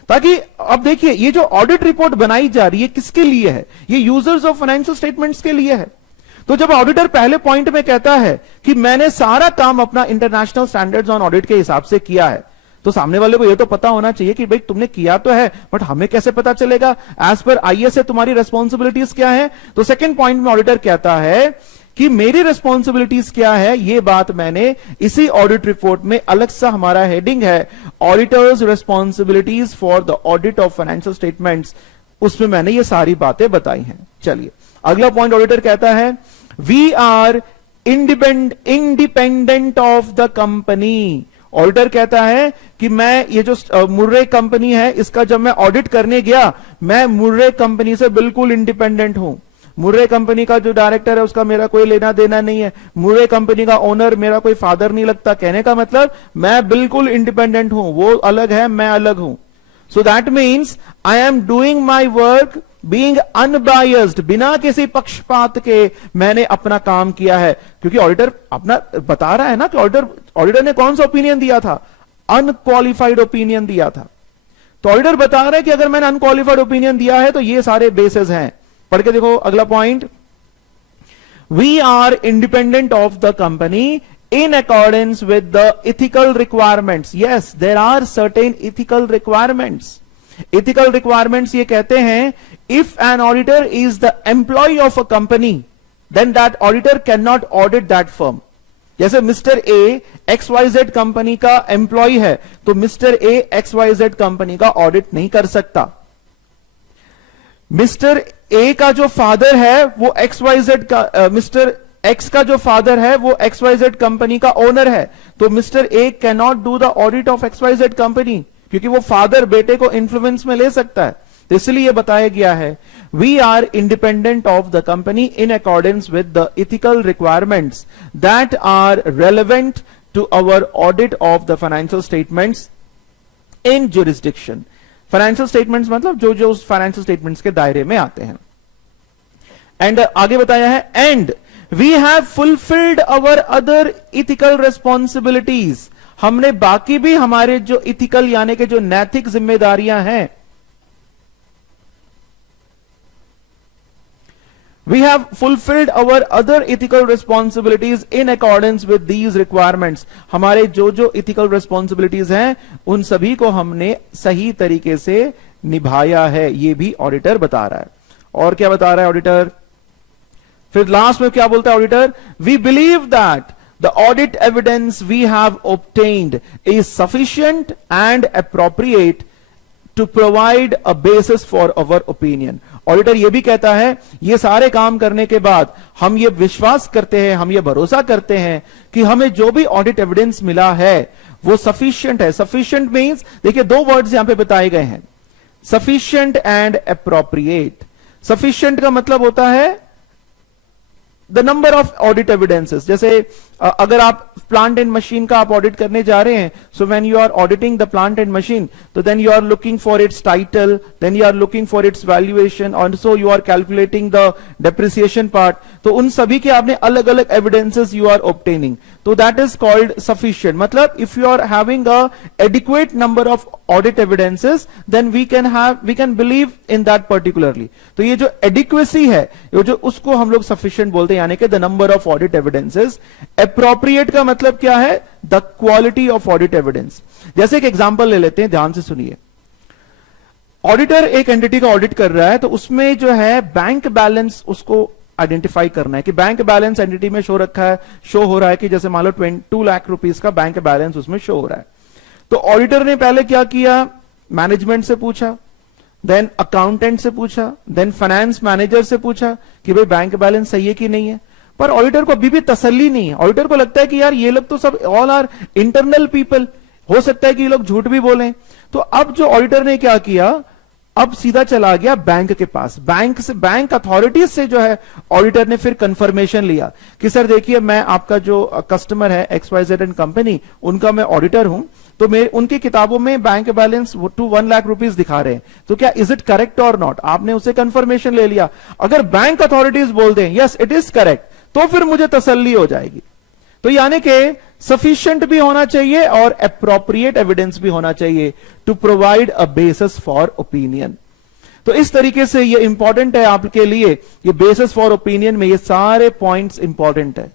ताकि अब देखिए ये जो ऑडिट रिपोर्ट बनाई जा रही है किसके लिए है? ये यूजर्स ऑफ फाइनेंशियल स्टेटमेंट्स के लिए है. तो जब ऑडिटर पहले पॉइंट में कहता है कि मैंने सारा काम अपना इंटरनेशनल स्टैंडर्ड्स ऑन ऑडिट के हिसाब से किया है, तो सामने वाले को यह तो पता होना चाहिए कि भाई तुमने किया तो है, बट हमें कैसे पता चलेगा एज पर आईएएस तुम्हारी रिस्पॉन्सिबिलिटीज क्या है. तो सेकंड पॉइंट में ऑडिटर कहता है कि मेरी रिस्पॉन्सिबिलिटीज क्या है, यह बात मैंने इसी ऑडिट रिपोर्ट में अलग सा हमारा हेडिंग है, auditors responsibilities for the audit of financial statements. उसमें मैंने ये सारी बातें बताई हैं। चलिए अगला पॉइंट ऑडिटर कहता है, we are independent of the company. Auditor कहता है कि मैं ये जो मुर्रे कंपनी है इसका जब मैं ऑडिट करने गया, मैं मुर्रे कंपनी से बिल्कुल इंडिपेंडेंट हूं। मुर्रे कंपनी का जो डायरेक्टर है उसका मेरा कोई लेना देना नहीं है। मुर्रे कंपनी का ओनर मेरा कोई फादर नहीं लगता। कहने का मतलब मैं बिल्कुल इंडिपेंडेंट हूं, वो अलग है, मैं अलग हूं। So that means I am doing my work being unbiased, बिना किसी पक्षपात के मैंने अपना काम किया है। क्योंकि ऑडिटर अपना बता रहा है ना कि ऑडिटर ने कौन सा ओपिनियन दिया था, अनक्वालिफाइड ओपिनियन दिया था। तो ऑडिटर बता रहा है कि अगर मैंने अनक्वालिफाइड ओपिनियन दिया है तो ये सारे बेसिस हैं। पढ़ के देखो अगला point, we are independent of the company in accordance with the ethical requirements. Yes, there are certain ethical requirements. Ethical requirements ये कहते हैं, if an auditor is the employee of a company, then that auditor cannot audit that firm. जैसे mister A XYZ company का employ है तो mister A XYZ company का audit नहीं कर सकता। मिस्टर ए का जो फादर है वो XYZ का मिस्टर एक्स का जो फादर है वो XYZ कंपनी का ओनर है, तो mister A can not do the audit of XYZ company, क्योंकि वो फादर बेटे को इन्फ्लुएंस में ले सकता है। तो इसलिए बताया गया है, we are independent of the company in accordance with the ethical requirements that are relevant to our audit of the financial statements in jurisdiction. Financial statements मतलब जो जो उस फाइनेंशियल स्टेटमेंट्स के दायरे में आते हैं। एंड आगे बताया है, and We have fulfilled our other ethical responsibilities. हमने बाकी भी हमारे जो इथिकल यानी कि जो नैतिक जिम्मेदारियां हैं, we have fulfilled our other ethical responsibilities in accordance with these requirements. हमारे जो जो ethical responsibilities हैं उन सभी को हमने सही तरीके से निभाया है, ये भी ऑडिटर बता रहा है। और क्या बता रहा है ऑडिटर, फिर लास्ट में क्या बोलता है auditor, we believe that the audit evidence we have obtained is sufficient and appropriate to provide a basis for our opinion. Auditor यह भी कहता है, ये सारे काम करने के बाद हम ये विश्वास करते हैं, हम ये भरोसा करते हैं कि हमें जो भी ऑडिट एविडेंस मिला है वो सफिशिएंट है। सफिशिएंट मींस, देखिए दो वर्ड्स यहां पे बताए गए हैं, सफिशिएंट एंड अप्रोप्रिएट। सफिशिएंट का मतलब होता है the number of audit evidences. जैसे अगर आप प्लांट एंड मशीन का आप ऑडिट करने जा रहे हैं, so when you are auditing the plant and machine, तो then you are looking for its title, then you are looking for its valuation, also you are calculating the depreciation part. तो उन सभी के आपने अलग अलग एविडेंसेस यू आर ऑब्टेनिंग, तो that is called sufficient. मतलब if you are having a adequate number of audit evidences, then we can believe in that particularly. तो ये जो एडिक्वेसी है, ये जो उसको हम लोग सफिशिएंट बोलते हैं, यानी कि the number of audit evidences. Appropriate का मतलब क्या है, the quality of audit evidence. जैसे एक एग्जांपल ले लेते हैं, ध्यान से सुनिए। ऑडिटर एक एंटिटी का ऑडिट कर रहा है, तो उसमें जो है बैंक बैलेंस उसको आइडेंटिफाई करना है कि बैंक बैलेंस एंटिटी में शो हो रहा है कि जैसे मान लो 2 लाख रुपीस का बैंक बैलेंस उसमें शो हो रहा है। तो ऑडिटर ने पहले क्या किया, मैनेजमेंट से पूछा, देन अकाउंटेंट से पूछा, देन फाइनेंस मैनेजर से पूछा कि भाई बैंक बैलेंस सही है कि नहीं है। पर ऑडिटर को अभी भी तसल्ली नहीं है। ऑडिटर को लगता है कि यार ये लोग तो सब ऑल आर इंटरनल पीपल, हो सकता है कि ये लोग झूठ भी बोलें। तो अब जो ऑडिटर ने क्या किया, अब सीधा चला गया बैंक के पास, बैंक अथॉरिटीज से जो है ऑडिटर ने फिर कंफर्मेशन लिया कि सर देखिए, मैं आपका जो कस्टमर है XYZ एंड कंपनी, उनका मैं ऑडिटर हूं, तो मैं उनकी किताबों में bank balance to 1 lakh rupees दिखा रहे हैं, तो क्या इज इट करेक्ट और नॉट। आपने उसे कंफर्मेशन ले लिया। अगर बैंक अथॉरिटीज बोल दें यस इट इज करेक्ट, तो फिर मुझे तसल्ली हो जाएगी। तो यानी कि सफिशिएंट भी होना चाहिए और अप्रोप्रिएट एविडेंस भी होना चाहिए to provide a basis for opinion. तो इस तरीके से ये इंपॉर्टेंट है आपके लिए, ये बेसिस फॉर ओपिनियन में ये सारे पॉइंट्स इंपॉर्टेंट है।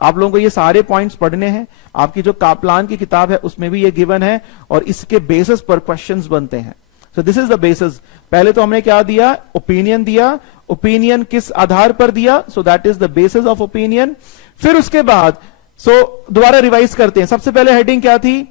आप लोगों को ये सारे पॉइंट्स पढ़ने हैं। आपकी जो कापलान की किताब है उसमें भी ये गिवन है और इसके बेसिस पर क्वेश्चंस बनते हैं। So this is the basis. पहले तो हमने क्या दिया, ओपिनियन दिया। ओपिनियन किस आधार पर दिया, so that is the basis of opinion. फिर उसके बाद दोबारा रिवाइज करते हैं। सबसे पहले हेडिंग क्या थी,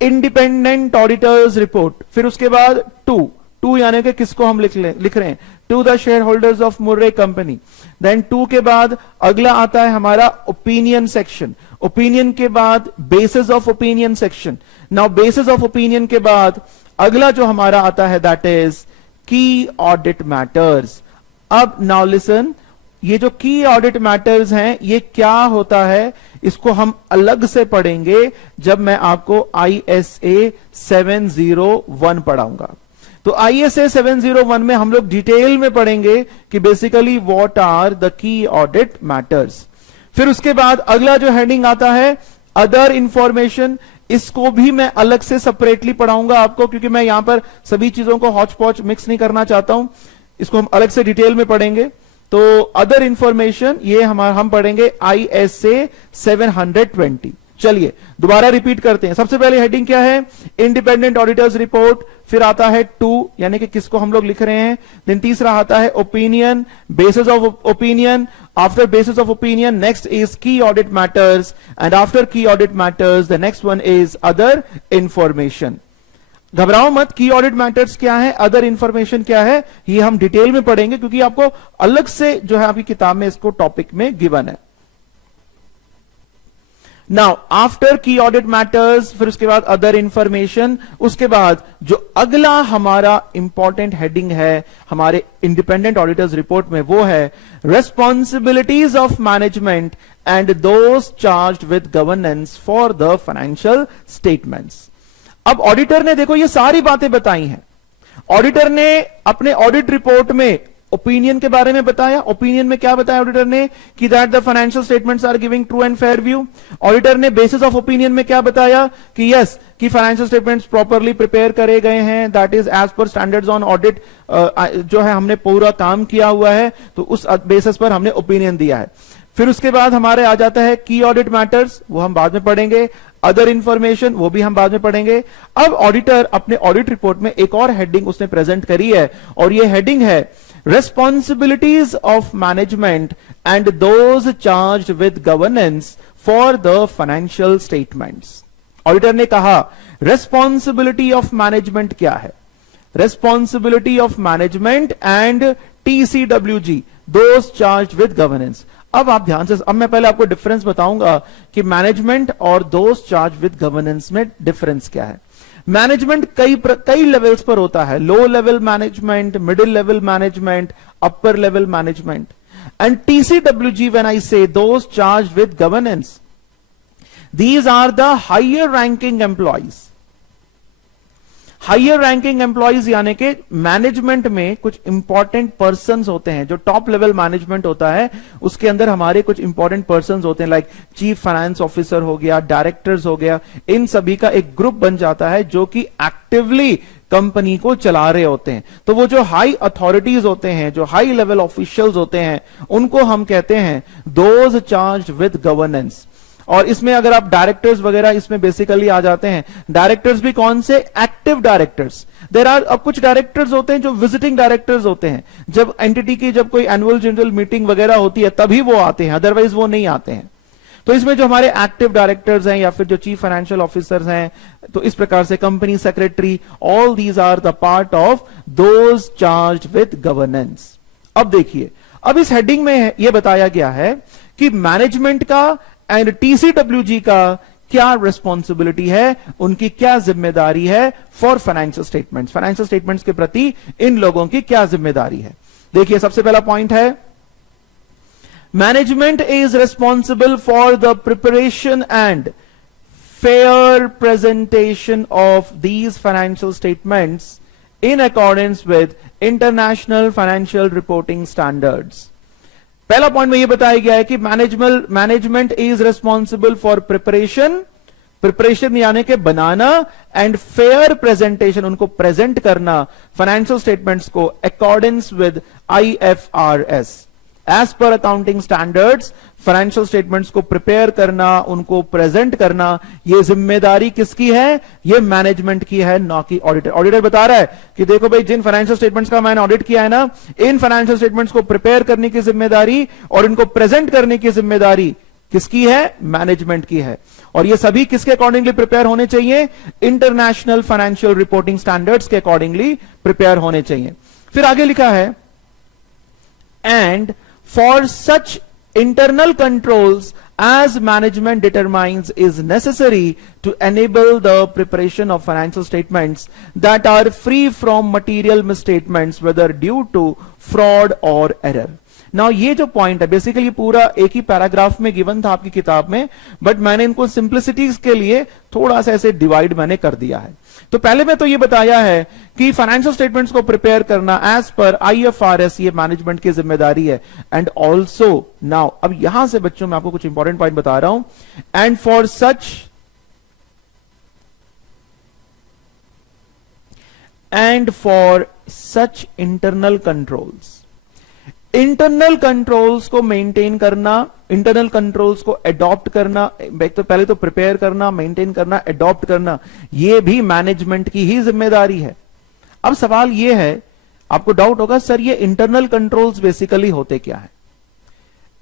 इंडिपेंडेंट ऑडिटर्स रिपोर्ट। फिर उसके बाद 2 टू यानी कि किसको हम लिख रहे हैं, to the share holders of Murray company. Then two के बाद अगला आता है हमारा ओपिनियन सेक्शन, ओपिनियन के बाद basis of opinion section. Now basis of opinion के बाद अगला जो हमारा आता है दैट इज की ऑडिट मैटर्स। अब नाउ लिसन, ये जो की ऑडिट मैटर्स हैं ये क्या होता है इसको हम अलग से पढ़ेंगे जब मैं आपको ISA 701 पढ़ाऊंगा। तो ISA 701 में हम लोग डिटेल में पढ़ेंगे कि basically what are the key audit matters. फिर उसके बाद अगला जो हेडिंग आता है अदर इंफॉर्मेशन, इसको भी मैं अलग से सेपरेटली पढ़ाऊंगा आपको, क्योंकि मैं यहां पर सभी चीजों को हॉच पॉच मिक्स नहीं करना चाहता हूं, इसको हम अलग से डिटेल में पढ़ेंगे। तो अदर इंफॉर्मेशन ये हम पढ़ेंगे ISA 720। चलिए दोबारा रिपीट करते हैं। सबसे पहले हेडिंग क्या है, इंडिपेंडेंट ऑडिटर्स रिपोर्ट, फिर आता है टू यानी कि किसको हम लोग लिख रहे हैं, देन तीसरा आता है opinion, basis of opinion, after basis of opinion next is की ऑडिट मैटर्स, एंड आफ्टर की audit matters the next one is other information. घबराओ मत, की ऑडिट मैटर्स क्या है, अदर इंफॉर्मेशन क्या है, ये हम डिटेल में पढ़ेंगे क्योंकि आपको अलग से जो है आपकी किताब में इसको टॉपिक में गिवन है। नाउ आफ्टर की ऑडिट मैटर्स, फिर उसके बाद अदर इंफॉर्मेशन, उसके बाद जो अगला हमारा इंपॉर्टेंट हेडिंग है हमारे इंडिपेंडेंट ऑडिटर्स रिपोर्ट में वो है responsibilities of management and those charged with governance for the financial statements. अब ऑडिटर ने देखो ये सारी बातें बताई हैं, ऑडिटर ने अपने ऑडिट रिपोर्ट में ओपिनियन के बारे में बताया। ओपिनियन में क्या बताया ऑडिटर ने कि that the financial statements are giving true and fair view. Auditor ने बेसिस ऑफ ओपिनियन में क्या बताया कि यस कि फाइनेंशियल स्टेटमेंट्स प्रॉपरली प्रिपेयर करे गए हैं, that is as per standards on audit, जो है हमने पूरा काम किया हुआ है, तो उस बेसिस पर हमने ओपिनियन दिया है। फिर उसके बाद हमारे आ जाता है की ऑडिट मैटर्स, वो हम बाद में पढ़ेंगे, अदर इंफॉर्मेशन वो भी हम बाद में पढ़ेंगे। अब ऑडिटर अपने ऑडिट रिपोर्ट में एक और हेडिंग उसने प्रेजेंट करी है और ये हेडिंग है responsibilities of management and those charged with governance for the financial statements. Auditor ने कहा रेस्पॉन्सिबिलिटी ऑफ मैनेजमेंट क्या है, responsibility of management and TCWG those charged with governance. अब आप ध्यान से, अब मैं पहले आपको डिफरेंस बताऊंगा कि मैनेजमेंट और दोज चार्ज विद गवर्नेंस में डिफरेंस क्या है। मैनेजमेंट कई लेवल्स पर होता है, low level management, middle level management, upper level management. And TCWG when I say those charged with governance, these are the higher ranking employees. Higher ranking employees यानी कि management में कुछ इंपॉर्टेंट पर्संस होते हैं, जो टॉप लेवल मैनेजमेंट होता है उसके अंदर हमारे कुछ इंपॉर्टेंट पर्संस होते हैं, लाइक चीफ फाइनेंस ऑफिसर हो गया, डायरेक्टर्स हो गया, इन सभी का एक ग्रुप बन जाता है जो कि एक्टिवली कंपनी को चला रहे होते हैं। तो वो जो हाई अथॉरिटीज होते हैं, जो हाई लेवल ऑफिशियल्स होते हैं, उनको हम कहते हैं दोज चार्ज्ड विद गवर्नेंस। और इसमें अगर आप डायरेक्टर्स वगैरह इसमें बेसिकली आ जाते हैं, डायरेक्टर्स भी कौन से, एक्टिव डायरेक्टर्स। देयर आर, अब कुछ डायरेक्टर्स होते हैं जो विजिटिंग डायरेक्टर्स होते हैं, जब एंटिटी की जब कोई एनुअल जनरल मीटिंग वगैरह होती है तभी वो आते हैं, अदरवाइज वो नहीं आते हैं। तो इसमें जो हमारे एक्टिव डायरेक्टर्स हैं या फिर जो चीफ फाइनेंशियल ऑफिसर्स हैं, तो इस प्रकार से company secretary, all these are the part of those charged with governance. अब देखिए, अब इस हेडिंग में यह बताया गया है कि मैनेजमेंट का एंड TCWG का क्या रिस्पॉन्सिबिलिटी है, उनकी क्या जिम्मेदारी है for financial statements, financial statements के प्रति इन लोगों की क्या जिम्मेदारी है। देखिए सबसे पहला पॉइंट है management is responsible for the preparation and fair presentation of these financial statements in accordance with international financial reporting standards. पहला पॉइंट में यह बताया गया है कि management is responsible for preparation यानी कि बनाना, एंड फेयर प्रेजेंटेशन उनको प्रेजेंट करना फाइनेंशियल स्टेटमेंट्स को accordance with IFRS, as per accounting standards financial statements को प्रिपेयर करना, उनको प्रेजेंट करना, यह जिम्मेदारी किसकी है, यह मैनेजमेंट की है, ना कि ऑडिटर। ऑडिटर बता रहा है कि देखो भाई, जिन फाइनेंशियल स्टेटमेंट्स का मैंने ऑडिट किया है ना, इन फाइनेंशियल स्टेटमेंट्स को प्रिपेयर करने की जिम्मेदारी और इनको प्रेजेंट करने की जिम्मेदारी किसकी है? मैनेजमेंट की है। और ये सभी किसके अकॉर्डिंगली प्रिपेयर होने चाहिए? इंटरनेशनल फाइनेंशियल रिपोर्टिंग स्टैंडर्ड्स के अकॉर्डिंगली प्रिपेयर होने चाहिए। फिर आगे लिखा है, and for such internal controls as management determines is necessary to enable the preparation of financial statements that are free from material misstatements whether due to fraud or error. Now ये जो point है basically पूरा एक ही paragraph में given था आपकी किताब में, बट मैंने इनको सिंप्लिसिटीज के लिए थोड़ा सा ऐसे डिवाइड मैंने कर दिया है। तो पहले में तो ये बताया है कि फाइनेंशियल स्टेटमेंट्स को प्रिपेयर करना एज पर IFRS ये मैनेजमेंट की जिम्मेदारी है। एंड ऑल्सो नाउ अब यहां से बच्चों मैं आपको कुछ इंपॉर्टेंट पॉइंट बता रहा हूं, and for such internal controls, internal controls को मेंटेन करना, इंटरनल कंट्रोल्स को अडॉप्ट करना, तो पहले तो प्रिपेयर करना, मेंटेन करना, अडॉप्ट करना, ये भी मैनेजमेंट की ही जिम्मेदारी है। अब सवाल ये है, आपको डाउट होगा सर ये इंटरनल कंट्रोल्स बेसिकली होते क्या है?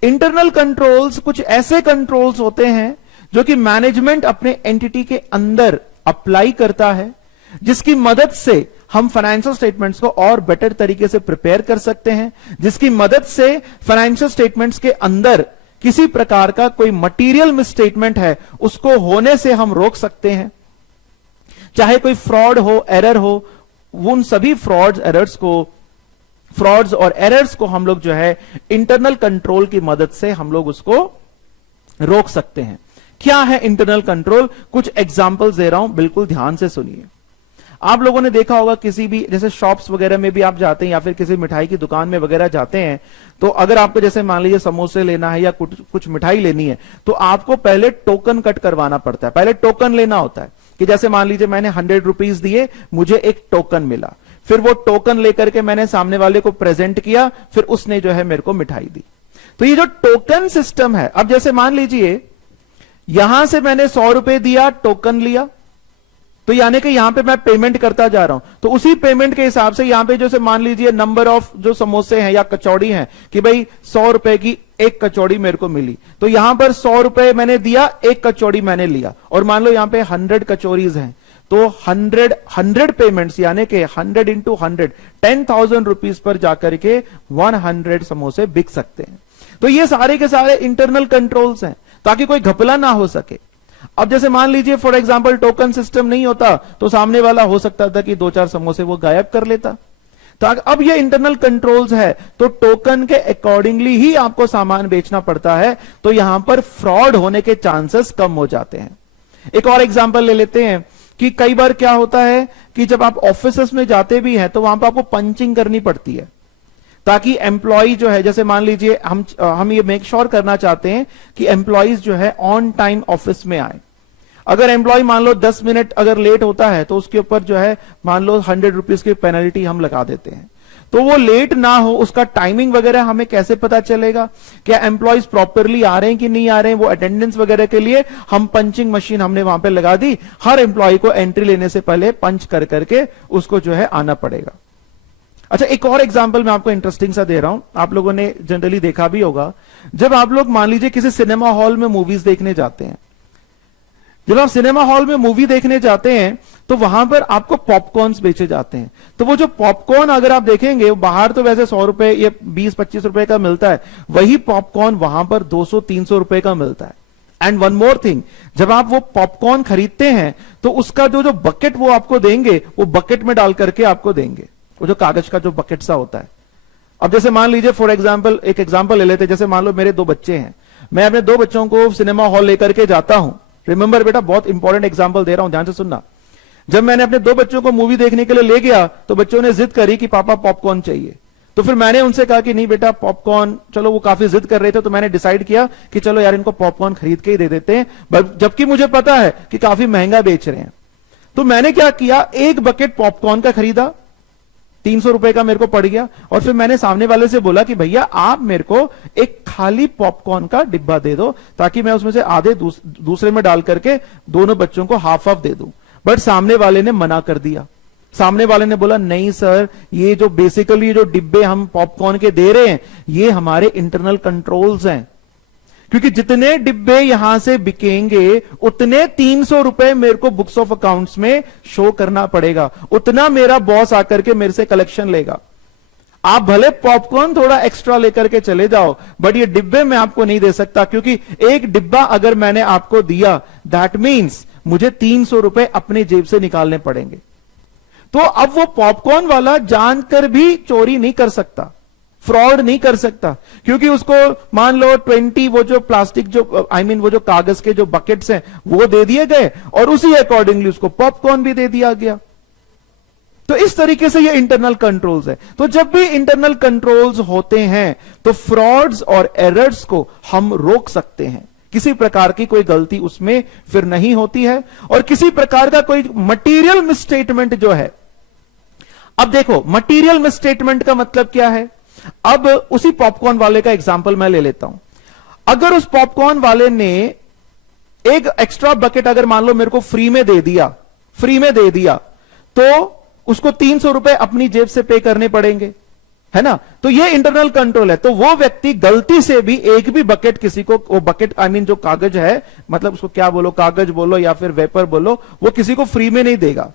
इंटरनल कंट्रोल्स कुछ ऐसे कंट्रोल्स होते हैं जो कि मैनेजमेंट अपने एंटिटी के अंदर अप्लाई करता है, जिसकी मदद से हम फाइनेंशियल स्टेटमेंट्स को और बेटर तरीके से प्रिपेयर कर सकते हैं, जिसकी मदद से फाइनेंशियल स्टेटमेंट्स के अंदर किसी प्रकार का कोई मटेरियल मिसस्टेटमेंट है उसको होने से हम रोक सकते हैं। चाहे कोई फ्रॉड हो, एरर हो, उन सभी फ्रॉड्स और एरर्स को हम लोग जो है इंटरनल कंट्रोल की मदद से हम लोग उसको रोक सकते हैं। क्या है इंटरनल कंट्रोल? कुछ एग्जांपल्स दे रहा हूं, बिल्कुल ध्यान से सुनिए। आप लोगों ने देखा होगा किसी भी जैसे शॉप्स वगैरह में भी आप जाते हैं या फिर किसी मिठाई की दुकान में वगैरह जाते हैं, तो अगर आपको जैसे मान लीजिए समोसे लेना है या कुछ मिठाई लेनी है तो आपको पहले टोकन कट करवाना पड़ता है, पहले टोकन लेना होता है कि जैसे मान लीजिए मैंने 100 रुपीज दिए, मुझे एक टोकन मिला, फिर वो टोकन लेकर के मैंने सामने वाले को प्रेजेंट किया, फिर उसने जो है मेरे को मिठाई दी। तो ये जो टोकन सिस्टम है, अब जैसे मान लीजिए यहां से मैंने 100 रुपए दिया, टोकन लिया, तो यानी कि यहां पे मैं पेमेंट करता जा रहा हूं, तो उसी पेमेंट के हिसाब से यहां पे जैसे मान लीजिए नंबर ऑफ जो समोसे हैं या कचौड़ी हैं कि भाई 100 रुपए की एक कचौड़ी मेरे को मिली, तो यहां पर 100 रुपए मैंने दिया, एक कचौड़ी मैंने लिया, और मान लो यहां पे 100 कचौरीज हैं, तो 100 पेमेंट्स यानी कि 100 इंटू 100 10,000 रुपीज पर जाकर के 100 समोसे बिक सकते हैं। तो ये सारे के सारे इंटरनल कंट्रोल्स हैं ताकि कोई घपला ना हो सके। अब जैसे मान लीजिए फॉर एग्जांपल टोकन सिस्टम नहीं होता तो सामने वाला हो सकता था कि 2-4 समोसे वो गायब कर लेता। तो अब ये इंटरनल कंट्रोल्स है तो टोकन के अकॉर्डिंगली ही आपको सामान बेचना पड़ता है, तो यहां पर फ्रॉड होने के चांसेस कम हो जाते हैं। एक और एग्जांपल ले लेते हैं कि कई बार क्या होता है कि जब आप ऑफिस में जाते भी हैं तो वहां पर आपको पंचिंग करनी पड़ती है ताकि एम्प्लॉय जो है, जैसे मान लीजिए हम ये मेक श्योर करना चाहते हैं कि एम्प्लॉयज जो है ऑन टाइम ऑफिस में आए। अगर एम्प्लॉय मान लो 10 मिनट अगर लेट होता है तो उसके ऊपर जो है मान लो 100 रुपीज की पेनल्टी हम लगा देते हैं। तो वो लेट ना हो, उसका टाइमिंग वगैरह हमें कैसे पता चलेगा? क्या एम्प्लॉयज प्रॉपरली आ रहे हैं कि नहीं आ रहे हैं? वो अटेंडेंस वगैरह के लिए हम पंचिंग मशीन हमने वहां पे लगा दी, हर एम्प्लॉय को एंट्री लेने से पहले पंच कर करके उसको जो है आना पड़ेगा। अच्छा, एक और एग्जांपल मैं आपको इंटरेस्टिंग सा दे रहा हूं, आप लोगों ने जनरली देखा भी होगा, जब आप लोग मान लीजिए किसी सिनेमा हॉल में मूवीज देखने जाते हैं, जब आप सिनेमा हॉल में मूवी देखने जाते हैं तो वहां पर आपको पॉपकॉर्न्स बेचे जाते हैं। तो वो जो पॉपकॉर्न अगर आप देखेंगे बाहर तो वैसे 100 रुपए या 20-25 रुपए का मिलता है, वही पॉपकॉर्न वहां पर 200-300 रुपए का मिलता है। एंड वन मोर थिंग, जब आप वो पॉपकॉर्न खरीदते हैं तो उसका जो बकेट वो आपको देंगे, वो बकेट में डाल करके आपको देंगे, वो जो कागज का जो बकेट सा होता है। अब जैसे मान लीजिए फॉर एग्जाम्पल एक एग्जाम्पल ले लेते हैं, जैसे मान लो मेरे 2 बच्चे हैं, मैं अपने 2 बच्चों को सिनेमा हॉल लेकर के जाता हूं। रिमेंबर बेटा, बहुत इंपॉर्टेंट एग्जाम्पल दे रहा हूं, ध्यान से सुनना। जब मैंने अपने 2 बच्चों को मूवी देखने के लिए ले गया तो बच्चों ने जिद करी कि पापा पॉपकॉर्न चाहिए। तो फिर मैंने उनसे कहा कि नहीं बेटा पॉपकॉर्न, चलो वो काफी जिद कर रहे थे तो मैंने डिसाइड किया कि चलो यार इनको पॉपकॉर्न खरीद के ही दे देते हैं, जबकि मुझे पता है कि काफी महंगा बेच रहे हैं। तो मैंने क्या किया, एक बकेट पॉपकॉर्न का खरीदा, 300 रुपए का मेरे को पड़ गया, और फिर मैंने सामने वाले से बोला कि भैया आप मेरे को एक खाली पॉपकॉर्न का डिब्बा दे दो ताकि मैं उसमें से आधे दूसरे में डाल करके दोनों बच्चों को हाफ दे दूं। बट सामने वाले ने मना कर दिया। सामने वाले ने बोला नहीं सर, ये जो बेसिकली जो डिब्बे हम पॉपकॉर्न के दे रहे हैं ये हमारे इंटरनल कंट्रोल्स हैं क्योंकि जितने डिब्बे यहां से बिकेंगे उतने 300 रुपए मेरे को बुक्स ऑफ अकाउंट्स में शो करना पड़ेगा, उतना मेरा बॉस आकर के मेरे से कलेक्शन लेगा। आप भले पॉपकॉर्न थोड़ा एक्स्ट्रा लेकर के चले जाओ, बट ये डिब्बे मैं आपको नहीं दे सकता, क्योंकि एक डिब्बा अगर मैंने आपको दिया दैट मीन्स मुझे 300 रुपए अपनी जेब से निकालने पड़ेंगे। तो अब वो पॉपकॉर्न वाला जानकर भी चोरी नहीं कर सकता, फ्रॉड नहीं कर सकता, क्योंकि उसको मान लो 20 वो जो प्लास्टिक जो वो जो कागज के जो बकेट्स हैं वो दे दिए गए और उसी अकॉर्डिंगली उसको पॉपकॉर्न भी दे दिया गया। तो इस तरीके से ये इंटरनल कंट्रोल्स है। तो जब भी इंटरनल कंट्रोल्स होते हैं तो फ्रॉड्स और एरर्स को हम रोक सकते हैं, किसी प्रकार की कोई गलती उसमें फिर नहीं होती है, और किसी प्रकार का कोई मटीरियल मिसस्टेटमेंट जो है। अब देखो मटीरियल मिसस्टेटमेंट का मतलब क्या है। अब उसी पॉपकॉर्न वाले का एग्जांपल मैं ले लेता हूं। अगर उस पॉपकॉर्न वाले ने एक एक्स्ट्रा बकेट अगर मान लो मेरे को फ्री में दे दिया, तो उसको 300 रुपए अपनी जेब से पे करने पड़ेंगे, है ना। तो ये इंटरनल कंट्रोल है। तो वो व्यक्ति गलती से भी एक भी बकेट किसी को, वो बकेट जो कागज है, मतलब उसको क्या बोलो, कागज बोलो या फिर वेपर बोलो, वो किसी को फ्री में नहीं देगा।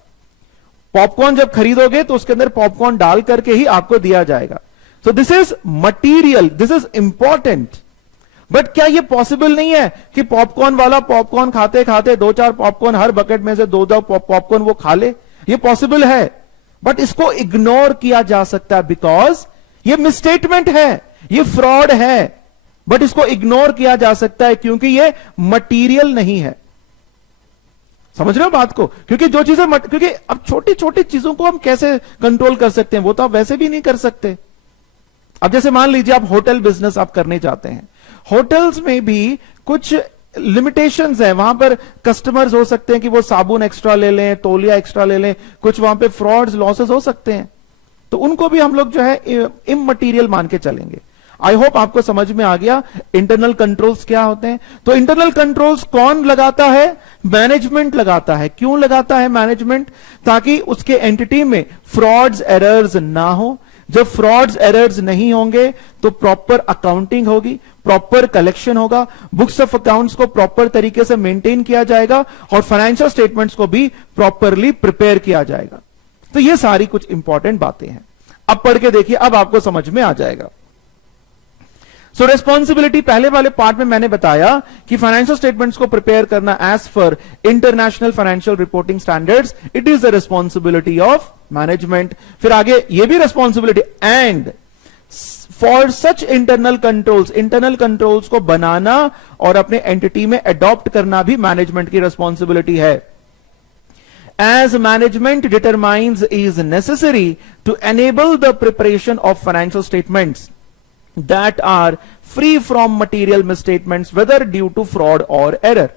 पॉपकॉर्न जब खरीदोगे तो उसके अंदर पॉपकॉर्न डाल करके ही आपको दिया जाएगा। So this is material, this is important. But क्या यह पॉसिबल नहीं है कि पॉपकॉर्न वाला पॉपकॉर्न खाते खाते 2-4 पॉपकॉर्न हर बकेट में से 2-2 पॉपकॉर्न वो खा ले? ये पॉसिबल है, बट इसको इग्नोर किया जा सकता है बिकॉज ये मिसस्टेटमेंट है, ये फ्रॉड है, बट इसको इग्नोर किया जा सकता है क्योंकि ये मटीरियल नहीं है। समझ रहे हो बात को? क्योंकि जो चीजें क्योंकि अब छोटी छोटी चीजों को हम कैसे कंट्रोल कर सकते हैं, वो तो आप वैसे भी नहीं कर सकते। अब जैसे मान लीजिए आप होटल बिजनेस आप करने चाहते हैं, होटल्स में भी कुछ लिमिटेशंस है। वहां पर कस्टमर्स हो सकते हैं कि वो साबुन एक्स्ट्रा ले लें, तौलिया एक्स्ट्रा ले लें, कुछ वहां पे फ्रॉड्स लॉसेस हो सकते हैं, तो उनको भी हम लोग जो है इममटीरियल मान के चलेंगे। आई होप आपको समझ में आ गया इंटरनल कंट्रोल्स क्या होते हैं। तो इंटरनल कंट्रोल्स कौन लगाता है? मैनेजमेंट लगाता है। क्यों लगाता है मैनेजमेंट? ताकि उसके एंटिटी में फ्रॉड्स एरर्स ना हो। जब फ्रॉड्स एरर्स नहीं होंगे तो प्रॉपर अकाउंटिंग होगी, प्रॉपर कलेक्शन होगा, बुक्स ऑफ अकाउंट्स को प्रॉपर तरीके से मेंटेन किया जाएगा और फाइनेंशियल स्टेटमेंट्स को भी प्रॉपरली प्रिपेयर किया जाएगा। तो ये सारी कुछ इंपॉर्टेंट बातें हैं। अब पढ़ के देखिए, अब आपको समझ में आ जाएगा। सो रेस्पॉन्सिबिलिटी, पहले वाले पार्ट में मैंने बताया कि फाइनेंशियल स्टेटमेंट्स को प्रिपेयर करना as per international financial reporting standards, it is the responsibility of management. फिर आगे ये भी responsibility, and for such internal controls को बनाना और अपने एंटिटी में अडॉप्ट करना भी मैनेजमेंट की रेस्पॉन्सिबिलिटी है। As management determines is necessary to enable the preparation of financial statements that are free from material misstatements whether due to fraud or error.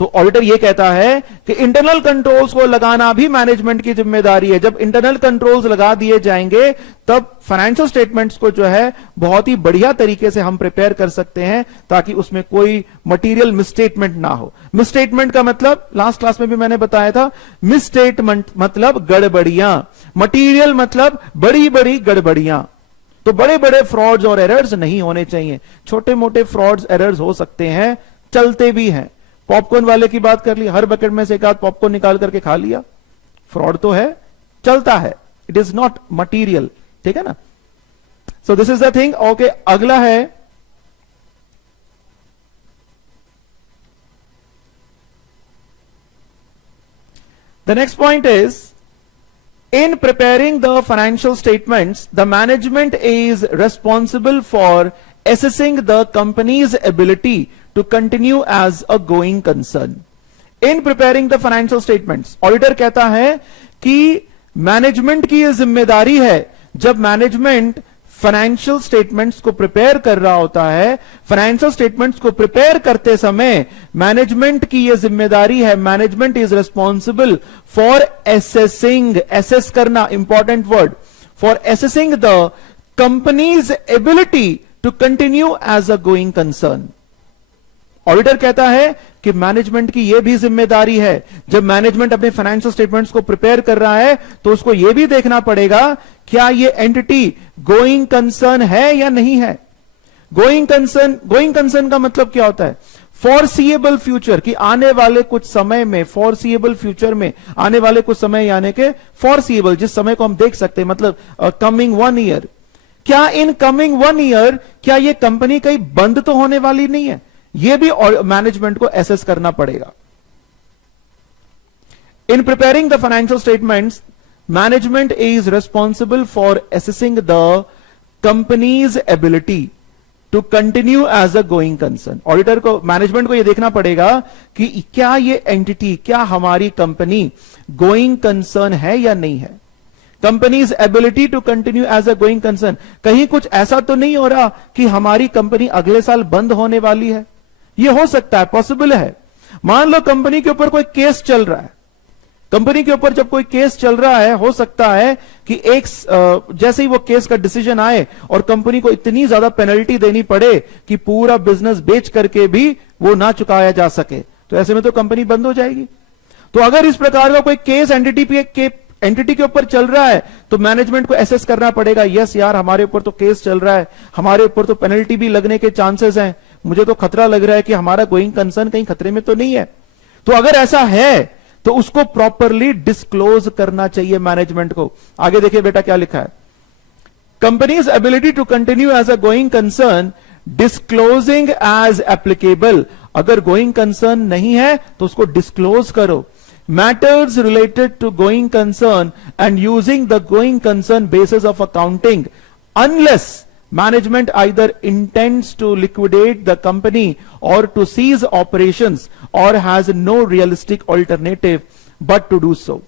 तो ऑडिटर ये कहता है कि इंटरनल कंट्रोल्स को लगाना भी मैनेजमेंट की जिम्मेदारी है। जब इंटरनल कंट्रोल्स लगा दिए जाएंगे तब फाइनेंशियल स्टेटमेंट्स को जो है बहुत ही बढ़िया तरीके से हम प्रिपेयर कर सकते हैं ताकि उसमें कोई मटेरियल मिसस्टेटमेंट ना हो। मिसस्टेटमेंट का मतलब लास्ट क्लास में भी मैंने बताया था, मिसस्टेटमेंट मतलब गड़बड़ियां, मटीरियल मतलब बड़ी बड़ी गड़बड़ियां। तो बड़े बड़े फ्रॉड्स और एरर्स नहीं होने चाहिए, छोटे मोटे फ्रॉड्स एरर्स हो सकते हैं, चलते भी हैं। पॉपकॉर्न वाले की बात कर ली, हर बकेट में से एक आध पॉपकॉर्न निकाल करके खा लिया, फ्रॉड तो है, चलता है, इट इज नॉट मटीरियल, ठीक है ना। So this is the thing. Okay, अगला है the next point is in preparing the financial statements, the management is responsible for assessing the company's ability to continue as a going concern. In preparing the financial statements, auditor कहता है कि management की यह जिम्मेदारी है, जब management financial statements को prepare कर रहा होता है, फाइनेंशियल स्टेटमेंट्स को प्रिपेयर करते समय मैनेजमेंट की यह जिम्मेदारी है, management is responsible for assessing, assess करना important word, for assessing the company's ability to continue as a going concern. Auditor कहता है कि मैनेजमेंट की यह भी जिम्मेदारी है, जब मैनेजमेंट अपने फाइनेंशियल स्टेटमेंट्स को प्रिपेयर कर रहा है तो उसको यह भी देखना पड़ेगा क्या यह एंटिटी गोइंग कंसर्न है या नहीं है। गोइंग कंसर्न का मतलब क्या होता है? फॉरसीएबल फ्यूचर, कि आने वाले कुछ समय में, फॉरसीएबल फ्यूचर में, आने वाले कुछ समय यानी कि फॉरसीएबल, जिस समय को हम देख सकते हैं, मतलब कमिंग 1 ईयर। क्या इन कमिंग 1 ईयर क्या ये कंपनी कहीं बंद तो होने वाली नहीं है? ये भी मैनेजमेंट को एसेस करना पड़ेगा। In preparing the financial statements, management is responsible for assessing the company's ability to continue as a going concern. Auditor को, मैनेजमेंट को यह देखना पड़ेगा कि क्या ये एंटिटी, क्या हमारी कंपनी गोइंग कंसर्न है या नहीं है। Company's ability to continue as a going concern, कहीं कुछ ऐसा तो नहीं हो रहा कि हमारी कंपनी अगले साल बंद होने वाली है? यह हो सकता है, पॉसिबल है। मान लो कंपनी के ऊपर कोई केस चल रहा है, कंपनी के ऊपर जब कोई केस चल रहा है, हो सकता है कि जैसे ही वो केस का डिसीजन आए और कंपनी को इतनी ज्यादा पेनल्टी देनी पड़े कि पूरा बिजनेस बेच करके भी वो ना चुकाया जा सके, तो ऐसे में तो कंपनी बंद हो जाएगी। तो अगर इस प्रकार का कोई केस एंटिटी के ऊपर चल रहा है तो मैनेजमेंट को एसेस करना पड़ेगा, यस यार हमारे ऊपर तो केस चल रहा है, हमारे ऊपर तो पेनल्टी भी लगने के चांसेस हैं, मुझे तो खतरा लग रहा है कि हमारा गोइंग कंसर्न कहीं खतरे में तो नहीं है। तो अगर ऐसा है तो उसको प्रॉपरली डिस्क्लोज करना चाहिए मैनेजमेंट को। आगे देखिए बेटा क्या लिखा है, company's ability to continue as a going concern disclosing as applicable. अगर गोइंग कंसर्न नहीं है तो उसको डिस्क्लोज करो। Matters related to going concern and using the going concern basis of accounting unless management either intends to liquidate the company or to cease operations or has no realistic alternative but to do so।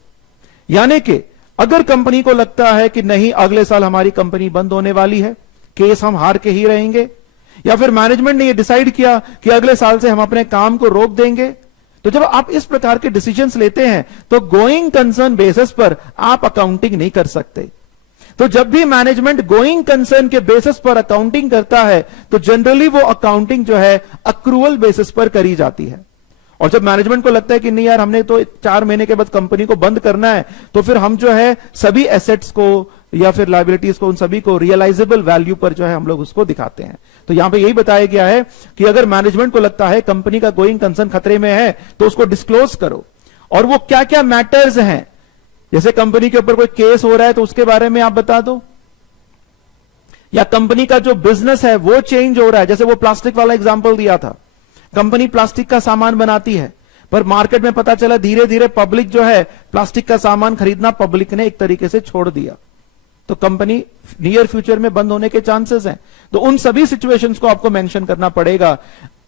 यानी कि अगर company को लगता है कि नहीं अगले साल हमारी कंपनी बंद होने वाली है, केस हम हार के ही रहेंगे, या फिर मैनेजमेंट ने यह डिसाइड किया कि अगले साल से हम अपने काम को रोक देंगे, तो जब आप इस प्रकार के डिसीजंस लेते हैं तो गोइंग कंसर्न बेसिस पर आप अकाउंटिंग नहीं कर सकते। तो जब भी मैनेजमेंट गोइंग कंसर्न के बेसिस पर अकाउंटिंग करता है तो जनरली वो अकाउंटिंग जो है अक्रूवल बेसिस पर करी जाती है। और जब मैनेजमेंट को लगता है कि नहीं यार हमने तो 4 महीने के बाद कंपनी को बंद करना है, तो फिर हम जो है सभी एसेट्स को या फिर लायबिलिटीज को, उन सभी को रियलाइजेबल वैल्यू पर जो है हम लोग उसको दिखाते हैं। तो यहां पे यही बताया गया है कि अगर मैनेजमेंट को लगता है कंपनी का गोइंग कंसर्न खतरे में है तो उसको डिस्क्लोज करो। और वो क्या क्या मैटर्स हैं, जैसे कंपनी के ऊपर कोई केस हो रहा है तो उसके बारे में आप बता दो, या कंपनी का जो बिजनेस है वो चेंज हो रहा है। जैसे वो प्लास्टिक वाला एग्जांपल दिया था, कंपनी प्लास्टिक का सामान बनाती है पर मार्केट में पता चला धीरे धीरे पब्लिक जो है प्लास्टिक का सामान खरीदना पब्लिक ने एक तरीके से छोड़ दिया, तो कंपनी नियर फ्यूचर में बंद होने के चांसेस हैं। तो उन सभी सिचुएशंस को आपको मेंशन करना पड़ेगा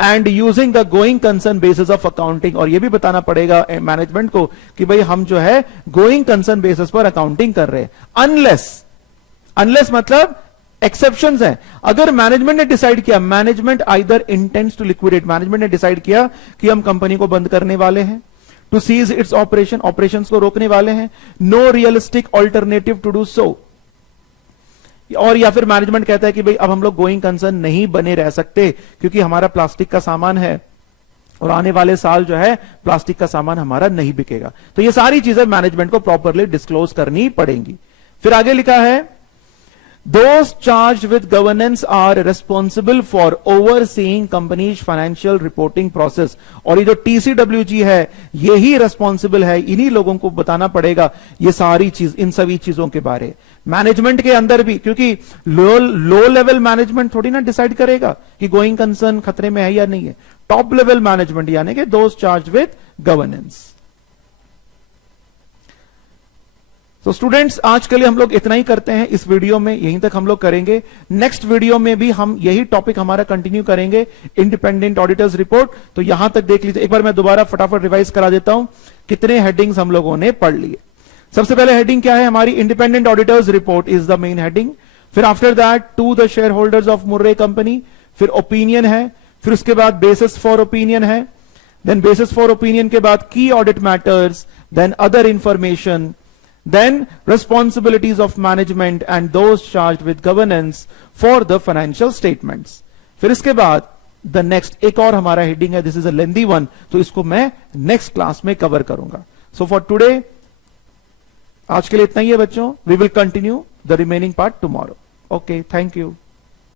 and using the going concern basis of accounting. और यह भी बताना पड़ेगा मैनेजमेंट को कि भाई हम जो है गोइंग कंसर्न बेसिस पर अकाउंटिंग कर रहे हैं। अनलेस मतलब एक्सेप्शंस हैं। अगर मैनेजमेंट ने डिसाइड किया, management either intends to liquidate, management ने डिसाइड किया कि हम कंपनी को बंद करने वाले हैं, टू सीज इट्स ऑपरेशंस को रोकने वाले हैं, no realistic alternative to do so, और या फिर मैनेजमेंट कहता है कि भाई अब हम लोग गोइंग कंसर्न नहीं बने रह सकते क्योंकि हमारा प्लास्टिक का सामान है और आने वाले साल जो है प्लास्टिक का सामान हमारा नहीं बिकेगा। तो ये सारी चीजें मैनेजमेंट को प्रॉपरली डिस्क्लोज करनी पड़ेंगी। फिर आगे लिखा है, Those charged with governance are responsible for overseeing company's financial reporting process। और ये जो TCWG है यही रेस्पॉन्सिबल है, इन्हीं लोगों को बताना पड़ेगा ये सारी चीज, इन सभी चीजों के बारे मैनेजमेंट के अंदर भी, क्योंकि लो लेवल मैनेजमेंट थोड़ी ना डिसाइड करेगा कि गोइंग कंसर्न खतरे में है या नहीं है। टॉप लेवल मैनेजमेंट यानी कि दोज चार्ज विद गवर्नेंस। तो स्टूडेंट्स आज के लिए हम लोग इतना ही करते हैं इस वीडियो में, यहीं तक हम लोग करेंगे। नेक्स्ट वीडियो में भी हम यही टॉपिक हमारा कंटिन्यू करेंगे, इंडिपेंडेंट ऑडिटर्स रिपोर्ट। तो यहां तक देख लीजिए, एक बार मैं दोबारा फटाफट रिवाइज करा देता हूं कितने हेडिंग्स हम लोगों ने पढ़ लिए। सबसे पहले हेडिंग क्या है हमारी, independent auditor's report is the main heading. फिर after that to the share holders of Murray company, फिर ओपिनियन है, फिर उसके बाद बेसिस फॉर ओपिनियन है, देन बेसिस फॉर ओपिनियन के बाद key audit matters, then other information, then responsibilities of management and those charged with governance for the financial statements। फिर इसके बाद the next एक और हमारा हेडिंग है, this is a lengthy one, तो इसको मैं नेक्स्ट क्लास में कवर करूंगा। सो फॉर टुडे आज के लिए इतना ही है बच्चों, we will continue the remaining part tomorrow. Okay, thank you.